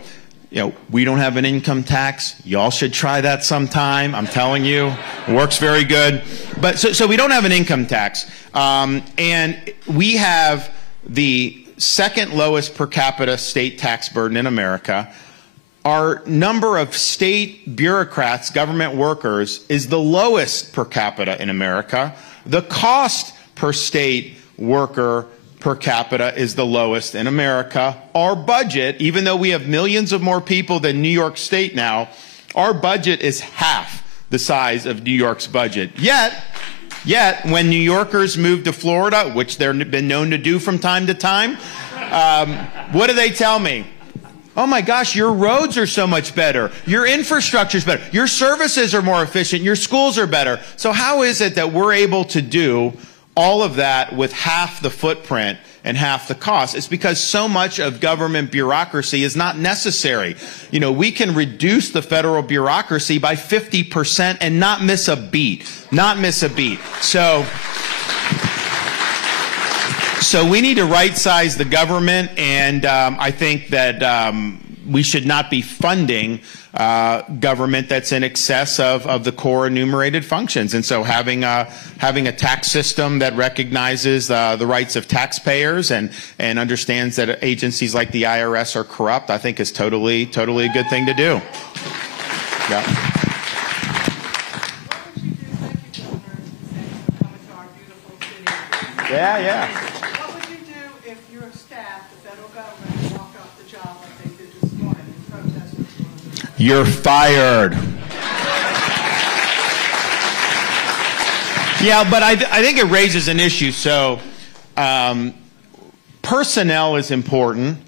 you know, we don't have an income tax. Y'all should try that sometime. I'm telling you, it works very good. But so we don't have an income tax. And we have the second lowest per capita state tax burden in America. Our number of state bureaucrats, government workers, is the lowest per capita in America. The cost per state worker per capita is the lowest in America. Our budget, even though we have millions of more people than New York State now, our budget is half the size of New York's budget. Yet, when New Yorkers move to Florida, which they've been known to do from time to time, what do they tell me? Oh my gosh, your roads are so much better. Your infrastructure is better. Your services are more efficient. Your schools are better. So how is it that we're able to do all of that with half the footprint and half the cost? It's because so much of government bureaucracy is not necessary. You know, we can reduce the federal bureaucracy by 50% and not miss a beat. Not miss a beat. So we need to right-size the government, and I think that we should not be funding government that's in excess of the core enumerated functions. And so having a tax system that recognizes the rights of taxpayers and understands that agencies like the IRS are corrupt, I think is totally a good thing to do. Yeah. Yeah. What would you do if your staff, the federal government, walked off the job like they did this morning in protest? You're fired. Yeah, but I think it raises an issue. So personnel is important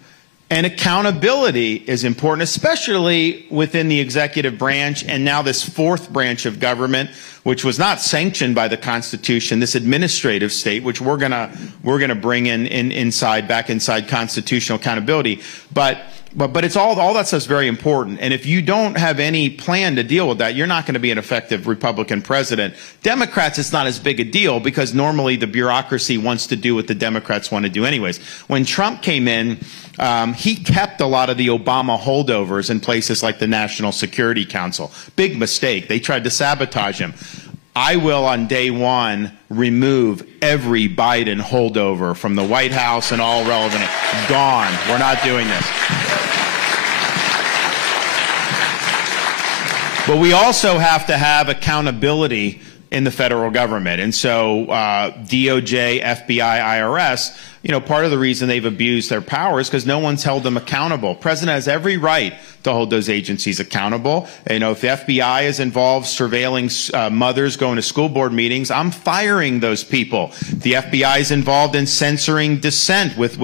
and accountability is important, especially within the executive branch and now this fourth branch of government, which was not sanctioned by the Constitution, this administrative state, which we're gonna bring back inside constitutional accountability. But it's all that stuff's very important. And if you don't have any plan to deal with that, you're not going to be an effective Republican president. Democrats, it's not as big a deal because normally the bureaucracy wants to do what the Democrats want to do anyways. When Trump came in, he kept a lot of the Obama holdovers in places like the National Security Council. Big mistake. They tried to sabotage him. I will, on day one, remove every Biden holdover from the White House and all relevant. Gone. We're not doing this. But we also have to have accountability in the federal government. And so DOJ, FBI, IRS, you know, part of the reason they've abused their power is because no one's held them accountable. President has every right to hold those agencies accountable. You know, if the FBI is involved surveilling mothers going to school board meetings, I'm firing those people. If the FBI is involved in censoring dissent with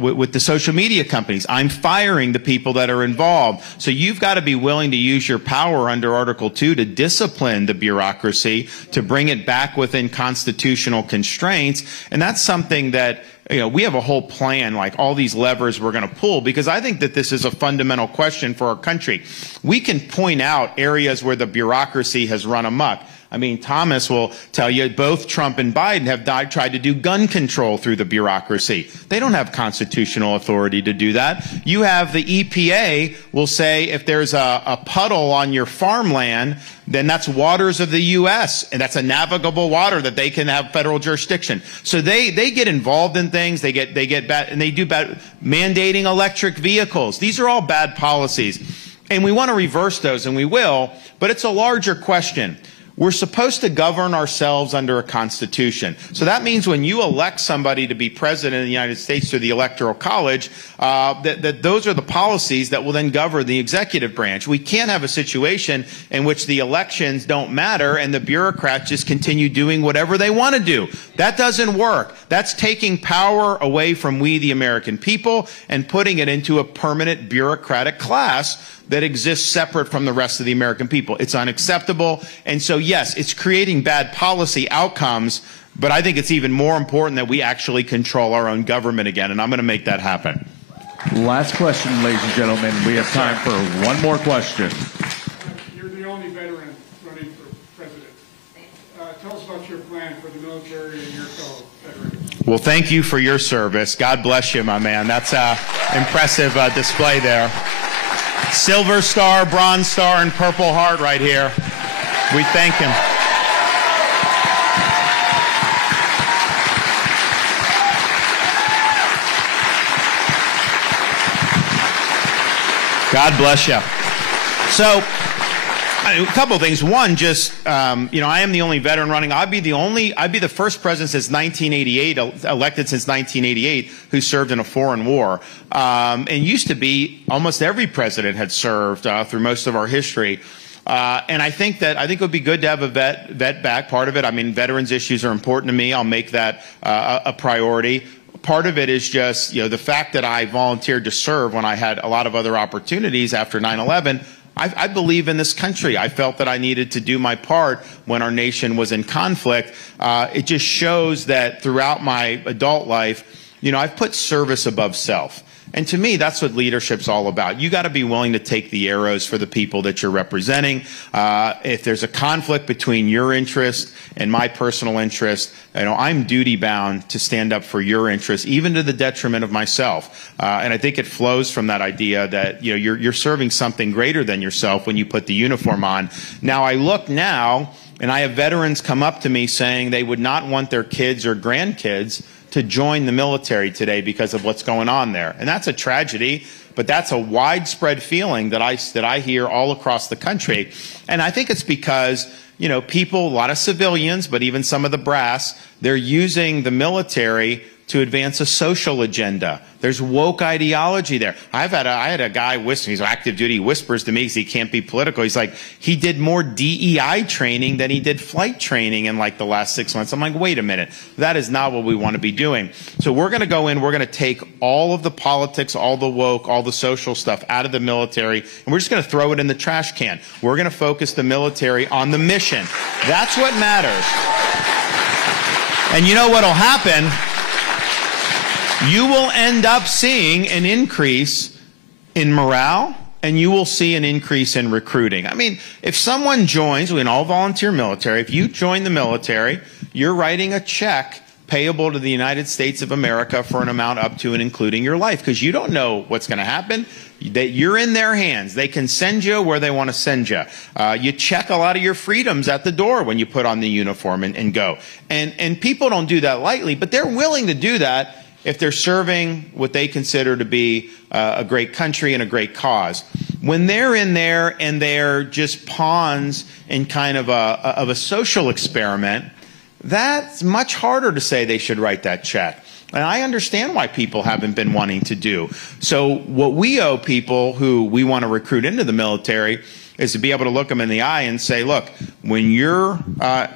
with the social media companies. I'm firing the people that are involved. So you've got to be willing to use your power under Article 2 to discipline the bureaucracy, to bring it back within constitutional constraints. And that's something that, you know, we have a whole plan, like all these levers we're going to pull, because I think that this is a fundamental question for our country. We can point out areas where the bureaucracy has run amok. I mean, Thomas will tell you both Trump and Biden have tried to do gun control through the bureaucracy. They don't have constitutional authority to do that. You have the EPA will say if there's a puddle on your farmland, then that's waters of the U.S., and that's a navigable water that they can have federal jurisdiction. So they get involved in things. They get bad, and they do bad, mandating electric vehicles. These are all bad policies, and we want to reverse those, and we will. But it's a larger question. We're supposed to govern ourselves under a constitution. So that means when you elect somebody to be president of the United States through the Electoral College, that those are the policies that will then govern the executive branch. We can't have a situation in which the elections don't matter and the bureaucrats just continue doing whatever they want to do. That doesn't work. That's taking power away from we, the American people, and putting it into a permanent bureaucratic class that exists separate from the rest of the American people. It's unacceptable. And so, yes, it's creating bad policy outcomes, but I think it's even more important that we actually control our own government again, and I'm going to make that happen. Last question, ladies and gentlemen. We have time for one more question. You're the only veteran running for president. Tell us about your plan for the military and your fellow veterans. Well, thank you for your service. God bless you, my man. That's an impressive display there. Silver Star, Bronze Star, and Purple Heart right here. We thank him. God bless you. So, a couple of things. One, just, you know, I am the only veteran running. I'd be the first president since 1988, elected since 1988, who served in a foreign war. And used to be almost every president had served through most of our history. And I think it would be good to have a vet back. Part of it, I mean, veterans issues are important to me. I'll make that a priority. Part of it is just, you know, the fact that I volunteered to serve when I had a lot of other opportunities after 9/11. I believe in this country. I felt that I needed to do my part when our nation was in conflict. It just shows that throughout my adult life, you know, I've put service above self. And to me, that's what leadership's all about. You got to be willing to take the arrows for the people that you're representing. If there's a conflict between your interest and my personal interest, you know, I'm duty bound to stand up for your interest, even to the detriment of myself. And I think it flows from that idea that, you know, you're serving something greater than yourself when you put the uniform on. Now, I look now, and I have veterans come up to me saying they would not want their kids or grandkids to join the military today because of what's going on there. And that's a tragedy, but that's a widespread feeling that I hear all across the country. And I think it's because, you know, people, a lot of civilians, but even some of the brass, they're using the military to advance a social agenda. There's woke ideology there. I had a guy whisper, he's active duty, he whispers to me because he can't be political. He's like, he did more DEI training than he did flight training in like the last 6 months. I'm like, wait a minute, that is not what we want to be doing. So we're going to go in, we're going to take all of the politics, all the woke, all the social stuff out of the military, and we're just going to throw it in the trash can. We're going to focus the military on the mission. That's what matters. And you know what'll happen? You will end up seeing an increase in morale, and you will see an increase in recruiting. I mean, if someone joins, we can all volunteer military, if you join the military, you're writing a check payable to the United States of America for an amount up to and including your life, because you don't know what's going to happen. You're in their hands. They can send you where they want to send you. You check a lot of your freedoms at the door when you put on the uniform and go. And people don't do that lightly, but they're willing to do that if they're serving what they consider to be a great country and a great cause. When they're in there and they're just pawns in kind of a social experiment, that's much harder to say they should write that check. And I understand why people haven't been wanting to do. So what we owe people who we want to recruit into the military is to be able to look them in the eye and say, look, when you're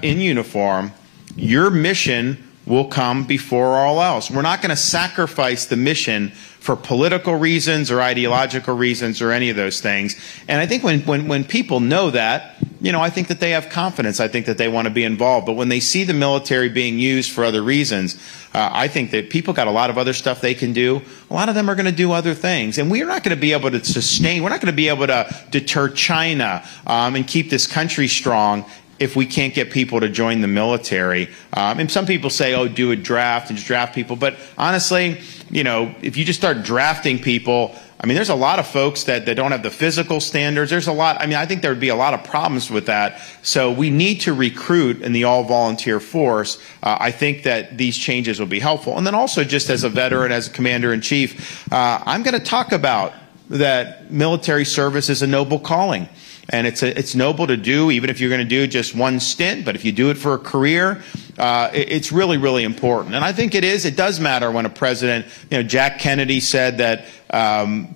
in uniform, your mission will come before all else. We're not going to sacrifice the mission for political reasons or ideological reasons or any of those things. And I think when people know that, I think that they have confidence. I think that they want to be involved. But when they see the military being used for other reasons, I think that people got a lot of other stuff they can do. A lot of them are going to do other things. And we're not going to be able to sustain, we're not going to be able to deter China and keep this country strong if we can't get people to join the military. And some people say, oh, do a draft and just draft people. But honestly, if you just start drafting people, there's a lot of folks that don't have the physical standards. There's a lot, I think there would be a lot of problems with that. So we need to recruit in the all-volunteer force. I think that these changes will be helpful. And then also, just as a veteran, as a commander-in-chief, I'm going to talk about that military service is a noble calling. And it's noble to do, even if you're going to do just one stint. But if you do it for a career, it's really, really important. And I think it does matter when a president, Jack Kennedy said that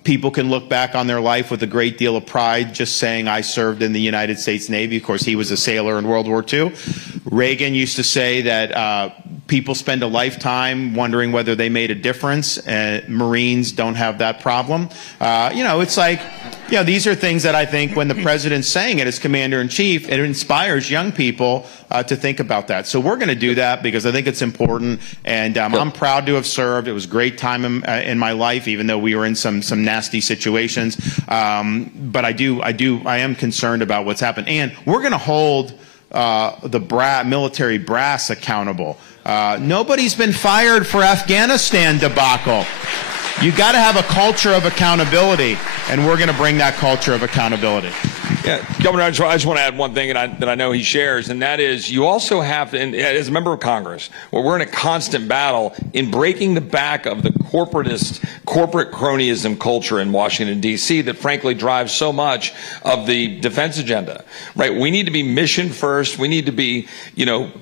people can look back on their life with a great deal of pride just saying, I served in the United States Navy. Of course, he was a sailor in World War II. Reagan used to say that people spend a lifetime wondering whether they made a difference. Marines don't have that problem. It's like, these are things that I think when the president's saying it as commander-in-chief, it inspires young people to think about that. So we're going to do that because I think it's important. And I'm proud to have served. It was a great time in my life, even though we were in some nasty situations. But I am concerned about what's happened. And we're going to hold the military brass accountable. Nobody's been fired for Afghanistan debacle. You got to have a culture of accountability, and we're going to bring that culture of accountability. Yeah, Governor, I just want to add one thing that I know he shares, and that is you also have to, and as a member of Congress, where we're in a constant battle in breaking the back of the corporate cronyism culture in Washington, D.C. that frankly drives so much of the defense agenda, right? We need to be mission first. We need to be,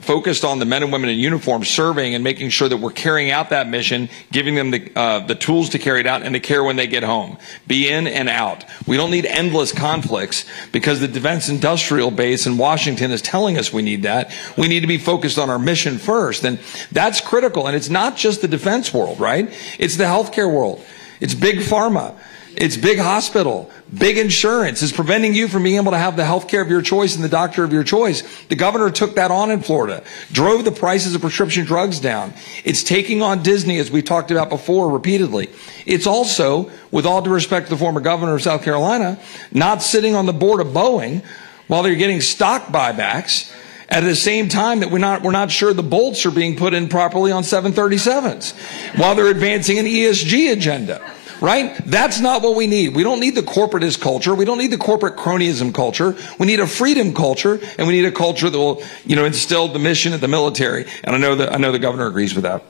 focused on the men and women in uniform serving and making sure that we're carrying out that mission, giving them the tools to carry it out and to care when they get home. Be in and out. We don't need endless conflicts because the defense industrial base in Washington is telling us we need that. We need to be focused on our mission first, and that's critical. And it's not just the defense world, right? It's the healthcare world. It's big pharma. It's big hospital. Big insurance is preventing you from being able to have the health care of your choice and the doctor of your choice. The governor took that on in Florida, drove the prices of prescription drugs down. It's taking on Disney, as we talked about before repeatedly. It's also, with all due respect to the former governor of South Carolina, not sitting on the board of Boeing while they're getting stock buybacks at the same time that we're not sure the bolts are being put in properly on 737s while they're advancing an ESG agenda. Right? That's not what we need. We don't need the corporatist culture. We don't need the corporate cronyism culture. We need a freedom culture, and we need a culture that will, instill the mission of the military. And I know the governor agrees with that.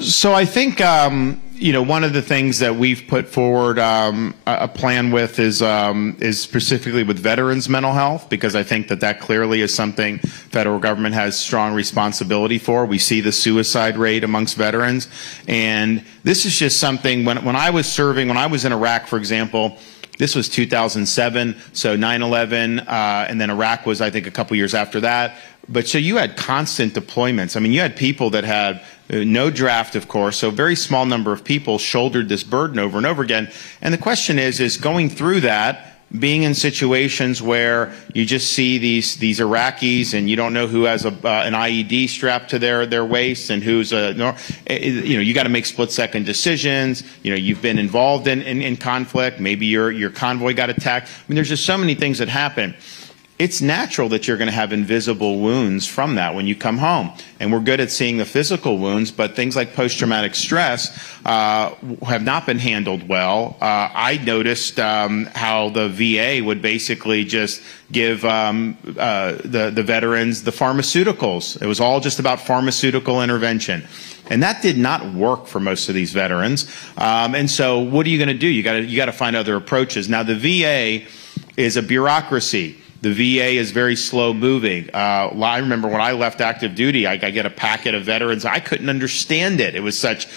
So I think one of the things that we've put forward a plan with is specifically with veterans' mental health, because I think that clearly is something federal government has strong responsibility for. We see the suicide rate amongst veterans, and this is just something. When I was serving, when I was in Iraq, for example, this was 2007, so 9/11, and then Iraq was, I think, a couple years after that. But so you had constant deployments. You had people that had no draft, of course, so a very small number of people shouldered this burden over and over again. And the question is going through that, being in situations where you just see these Iraqis and you don't know who has an IED strapped to their waist and who's you got to make split-second decisions. You've been involved in conflict. Maybe your convoy got attacked. There's just so many things that happen. It's natural that you're going to have invisible wounds from that when you come home. And we're good at seeing the physical wounds, but things like post-traumatic stress have not been handled well. I noticed how the VA would basically just give the veterans the pharmaceuticals. It was all just about pharmaceutical intervention. And that did not work for most of these veterans. And so what are you going to do? You got to find other approaches. Now, the VA is a bureaucracy. The VA is very slow moving. I remember when I left active duty, I get a packet of veterans. I couldn't understand it. It was such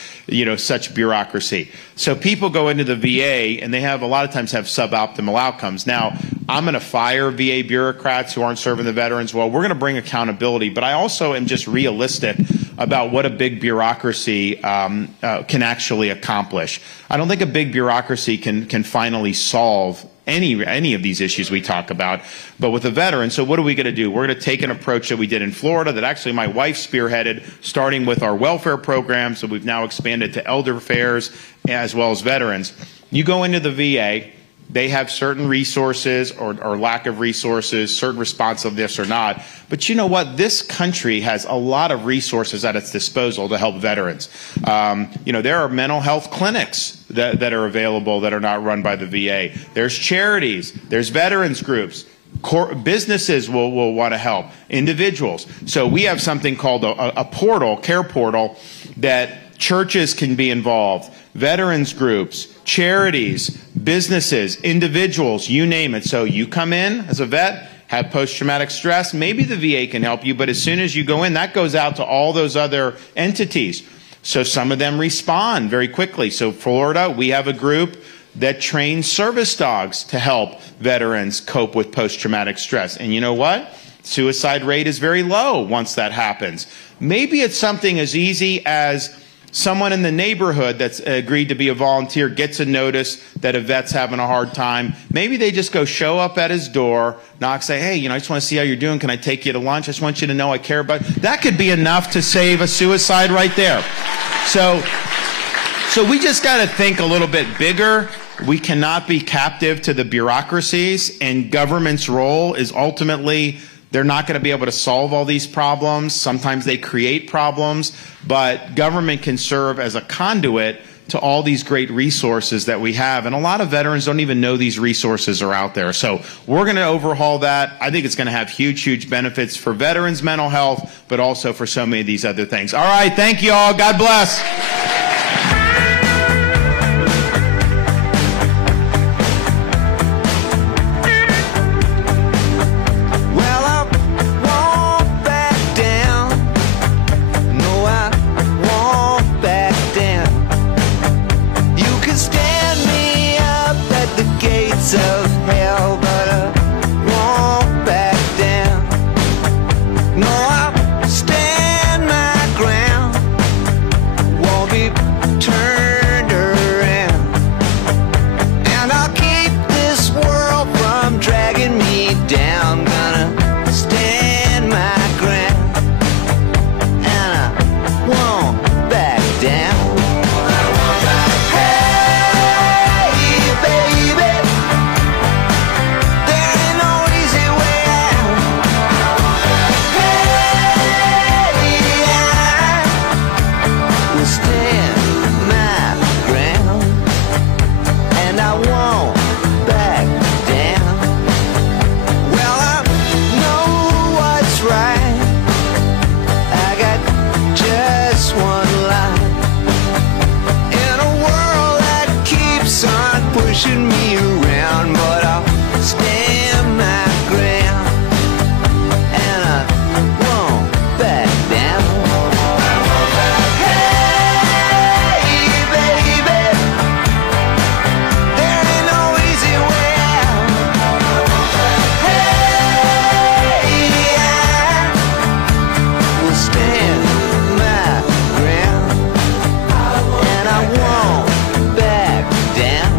bureaucracy. So people go into the VA and they a lot of times have suboptimal outcomes. Now, I'm going to fire VA bureaucrats who aren't serving the veterans well. We're going to bring accountability. But I also am just realistic about what a big bureaucracy can actually accomplish. I don't think a big bureaucracy can finally solve any of these issues we talk about, but with the veterans. So what are we going to do? We're going to take an approach that we did in Florida that actually my wife spearheaded, starting with our welfare program. So we've now expanded to elder affairs as well as veterans. You go into the VA, they have certain resources or lack of resources, certain responsiveness or not. But you know what? This country has a lot of resources at its disposal to help veterans. There are mental health clinics that are available that are not run by the VA. There's charities. There's veterans groups. Businesses will want to help. Individuals. So we have something called a portal, care portal, that churches can be involved, veterans groups, charities, businesses, individuals, you name it. So you come in as a vet, have post-traumatic stress, maybe the VA can help you, but as soon as you go in, that goes out to all those other entities. So some of them respond very quickly. So Florida, we have a group that trains service dogs to help veterans cope with post-traumatic stress. And you know what? Suicide rate is very low once that happens. Maybe it's something as easy as someone in the neighborhood that's agreed to be a volunteer gets a notice that a vet's having a hard time. Maybe they just go show up at his door, knock, say, hey, I just want to see how you're doing. Can I take you to lunch? I just want you to know I care about you. That could be enough to save a suicide right there. So we just got to think a little bit bigger. We cannot be captive to the bureaucracies, and government's role is ultimately they're not going to be able to solve all these problems. Sometimes they create problems, but government can serve as a conduit to all these great resources that we have. And a lot of veterans don't even know these resources are out there. So we're going to overhaul that. I think it's going to have huge, huge benefits for veterans' mental health, but also for so many of these other things. All right, thank you all. God bless. Of hell, but I won't back down. No, I'll stand my ground, won't be turned around, and I'll keep this world from dragging me down. Gonna stand my ground, and I won't back down. Pushing me around, but I'll stand my ground, and I won't back down. Hey, baby, there ain't no easy way out. Hey, I will stand my ground, and I won't back down.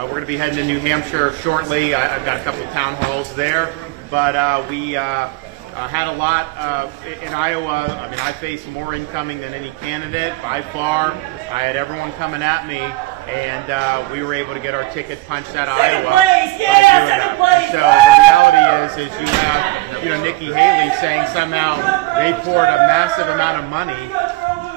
We're going to be heading to New Hampshire shortly. I've got a couple of town halls there, but we had a lot in Iowa. I mean, I faced more incoming than any candidate by far. I had everyone coming at me, and we were able to get our ticket punched out of Iowa. So the reality is you have, Nikki Haley saying somehow they poured a massive amount of money,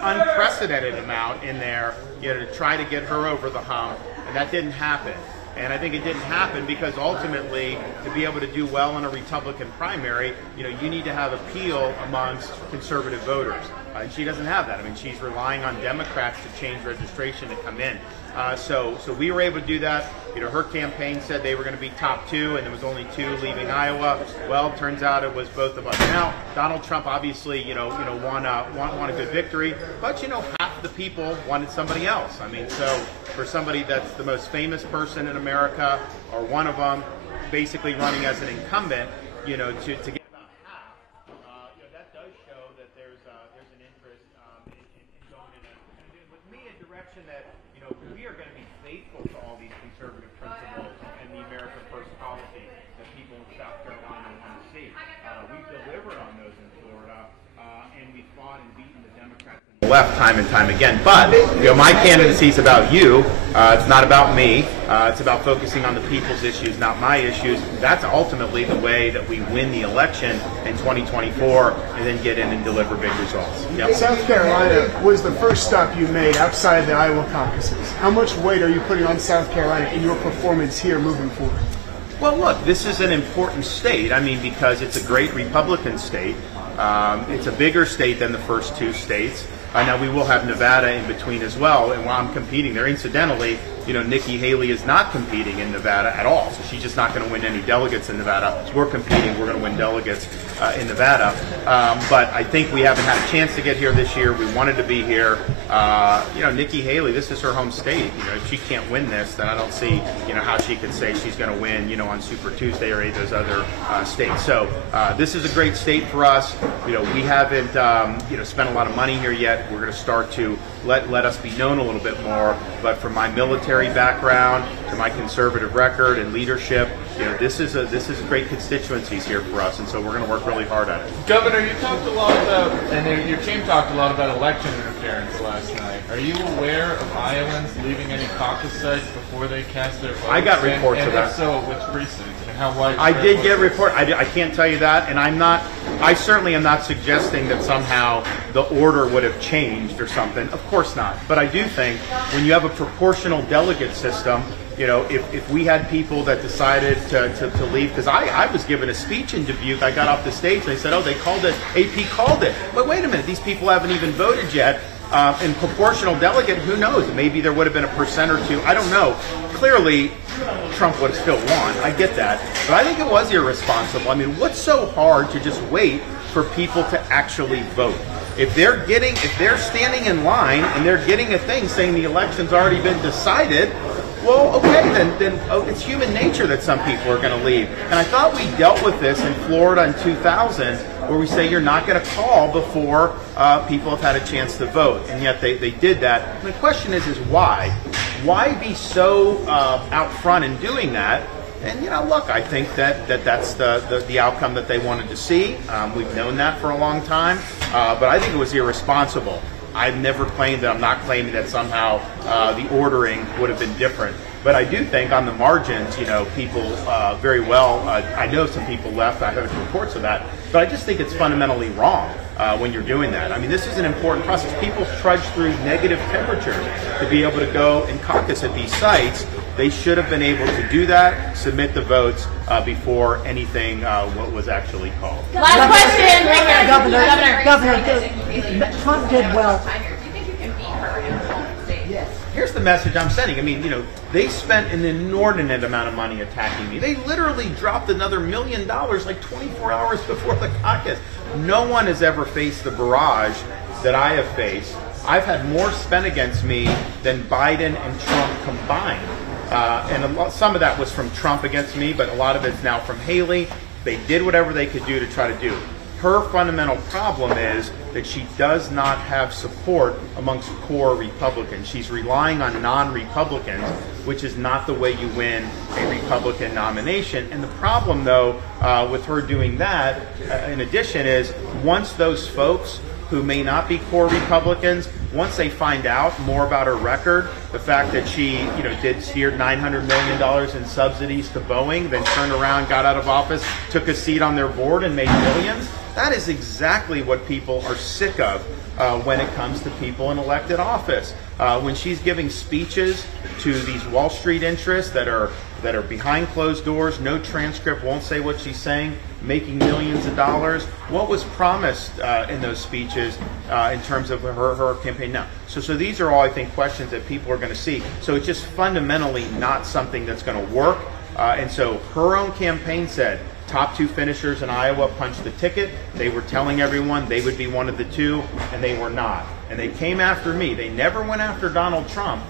unprecedented amount in there, to try to get her over the hump, and that didn't happen. And I think it didn't happen because ultimately, to be able to do well in a Republican primary, you need to have appeal amongst conservative voters. And she doesn't have that. I mean, she's relying on Democrats to change registration to come in. So we were able to do that. Her campaign said they were going to be top two, and there was only two leaving Iowa. Well, turns out it was both of us. Now, Donald Trump obviously, won a good victory, but half the people wanted somebody else. I mean, so for somebody that's the most famous person in America, or one of them, basically running as an incumbent, to get about half, that does show that there's an interest in going in a direction that we are going to be faithful to all these conservative principles and the America First policy that people in South Carolina want to see. We've delivered on those in Florida, and we fought and beaten the Democrats and the left time and time again. But my candidacy is about you. It's not about me. It's about focusing on the people's issues, not my issues. That's ultimately the way that we win the election in 2024 and then get in and deliver big results. Yep. South Carolina was the first stop you made outside the Iowa caucuses. How much weight are you putting on South Carolina in your performance here moving forward? Well, look, this is an important state. I mean, because it's a great Republican state. It's a bigger state than the first two states. Now, we will have Nevada in between as well, and while I'm competing there, incidentally, Nikki Haley is not competing in Nevada at all, so she's just not going to win any delegates in Nevada. So we're competing, we're going to win delegates in Nevada. But I think we haven't had a chance to get here this year. We wanted to be here. Nikki Haley, this is her home state. If she can't win this, then I don't see, how she could say she's going to win, on Super Tuesday or any of those other states. So this is a great state for us. We haven't, spent a lot of money here yet. We're going to start to let us be known a little bit more. But from my military background to my conservative record and leadership, this is a great constituencies here for us, and so we're going to work really hard at it. Governor, you talked a lot about, and your team talked a lot about election interference last night. Are you aware of Iowans leaving any caucus sites before they cast their votes? I got reports of that. If so, which precincts and how widespread? I did get a report. I can't tell you that, and I certainly am not suggesting that somehow the order would have changed or something. Of course not. But I do think when you have a proportional delegate system, You know, if we had people that decided to leave, because I was given a speech in Dubuque, I got off the stage and they said, oh, they called it, AP called it. But wait a minute, these people haven't even voted yet. In proportional delegate, who knows? Maybe there would have been a % or two. I don't know. Clearly, Trump would have still won. I get that. But I think it was irresponsible. I mean, what's so hard to just wait for people to actually vote? If they're standing in line and they're getting a thing saying the election's already been decided, well, okay, then it's human nature that some people are going to leave. And I thought we dealt with this in Florida in 2000, where we say you're not going to call before people have had a chance to vote, and yet they did that. And the question is why? Why be so out front in doing that? And you know, look, I think that's the outcome that they wanted to see. We've known that for a long time, but I think it was irresponsible. I've never claimed that. I'm not claiming that somehow the ordering would have been different. But I do think on the margins, you know, people very well, I know some people left, I heard reports of that, but I just think it's fundamentally wrong when you're doing that. I mean, this is an important process. People trudge through negative temperatures to be able to go and caucus at these sites. They should have been able to do that, submit the votes before anything what was actually called. Last question. Governor, Trump did well. Do you think you can beat her in the United States? Yes. Here's the message I'm sending. I mean, you know, they spent an inordinate amount of money attacking me. They literally dropped another $1 million like 24 hours before the caucus. No one has ever faced the barrage that I have faced. I've had more spent against me than Biden and Trump combined. And some of that was from Trump against me, but a lot of it's now from Haley. They did whatever they could do to try to do. Her fundamental problem is that she does not have support amongst core Republicans. She's relying on non-Republicans, which is not the way you win a Republican nomination. And the problem, though, with her doing that, in addition, is once those folks who may not be core Republicans, once they find out more about her record, the fact that she, you know, did steer $900 million in subsidies to Boeing, then turned around, got out of office, took a seat on their board and made millions, that is exactly what people are sick of when it comes to people in elected office. When she's giving speeches to these Wall Street interests that are behind closed doors, no transcript, won't say what she's saying, making millions of dollars. What was promised in those speeches in terms of her campaign now? So these are all, I think, questions that people are going to see. So it's just fundamentally not something that's going to work. And so her own campaign said, top two finishers in Iowa punched the ticket. They were telling everyone they would be one of the two, and they were not. And they came after me. They never went after Donald Trump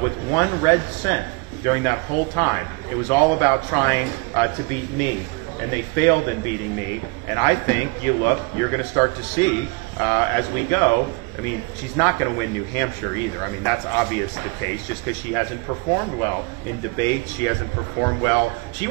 with one red cent during that whole time. It was all about trying to beat me. And they failed in beating me. And I think, you're going to start to see as we go. I mean, she's not going to win New Hampshire either. I mean, that's obvious the case, just because she hasn't performed well in debates. She hasn't performed well. She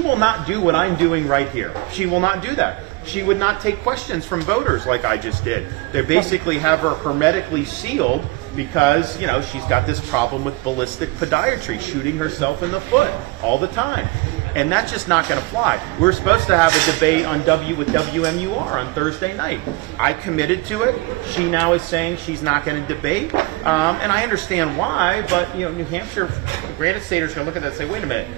will not do what I'm doing right here. She will not do that. She would not take questions from voters like I just did. They basically have her hermetically sealed because, you know, she's got this problem with ballistic podiatry, shooting herself in the foot all the time. And that's just not going to fly. We're supposed to have a debate on with WMUR on Thursday night. I committed to it. She now is saying she's not going to debate. And I understand why, but, you know, New Hampshire, granted staters are going to look at that and say, wait a minute.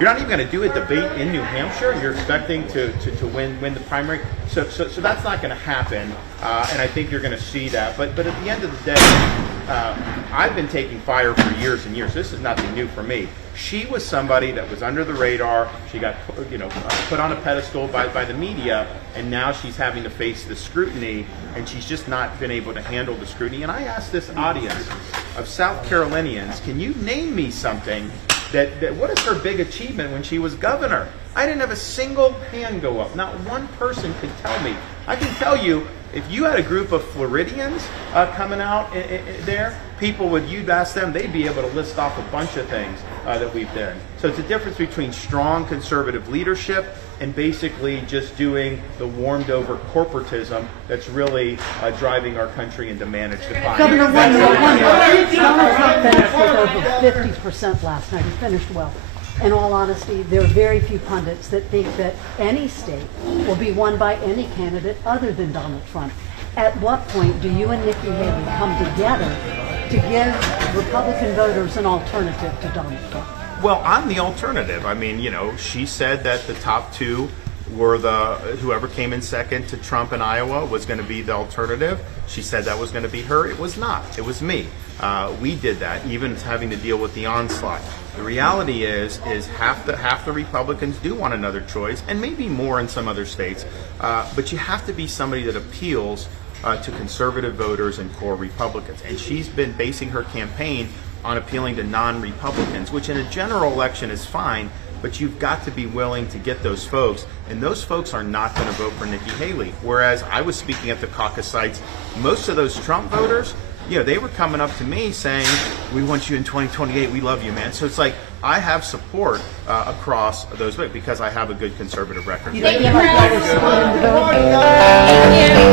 You're not even going to do a debate in New Hampshire. You're expecting to win the primary. So that's not going to happen. And I think you're going to see that. But at the end of the day, I've been taking fire for years and years. This is nothing new for me. She was somebody that was under the radar. She got, you know, put on a pedestal by the media, and now she's having to face the scrutiny, and she's just not been able to handle the scrutiny. And I asked this audience of South Carolinians, can you name me something that what is her big achievement when she was governor? I didn't have a single hand go up. Not one person could tell me. I can tell you, if you had a group of Floridians coming out there, you'd ask them, they'd be able to list off a bunch of things that we've done. So it's a difference between strong conservative leadership and basically just doing the warmed over corporatism that's really driving our country into managed decline. Governor, Donald Trump finished with over 50% last night. He finished well. In all honesty, there are very few pundits that think that any state will be won by any candidate other than Donald Trump. At what point do you and Nikki Haley come together to give Republican voters an alternative to Donald Trump? Well, I'm the alternative. I mean, you know, she said that the top two were whoever came in second to Trump in Iowa was going to be the alternative. She said that was going to be her. It was not. It was me. We did that, even having to deal with the onslaught. The reality is half the Republicans do want another choice, and maybe more in some other states. But you have to be somebody that appeals to conservative voters and core Republicans. And she's been basing her campaign on appealing to non-Republicans, which in a general election is fine. But you've got to be willing to get those folks, and those folks are not going to vote for Nikki Haley. Whereas I was speaking at the caucus sites, most of those Trump voters, you know, they were coming up to me saying, "We want you in 2028. We love you, man." So it's like I have support across those because I have a good conservative record. You think you might be able to split in the vote?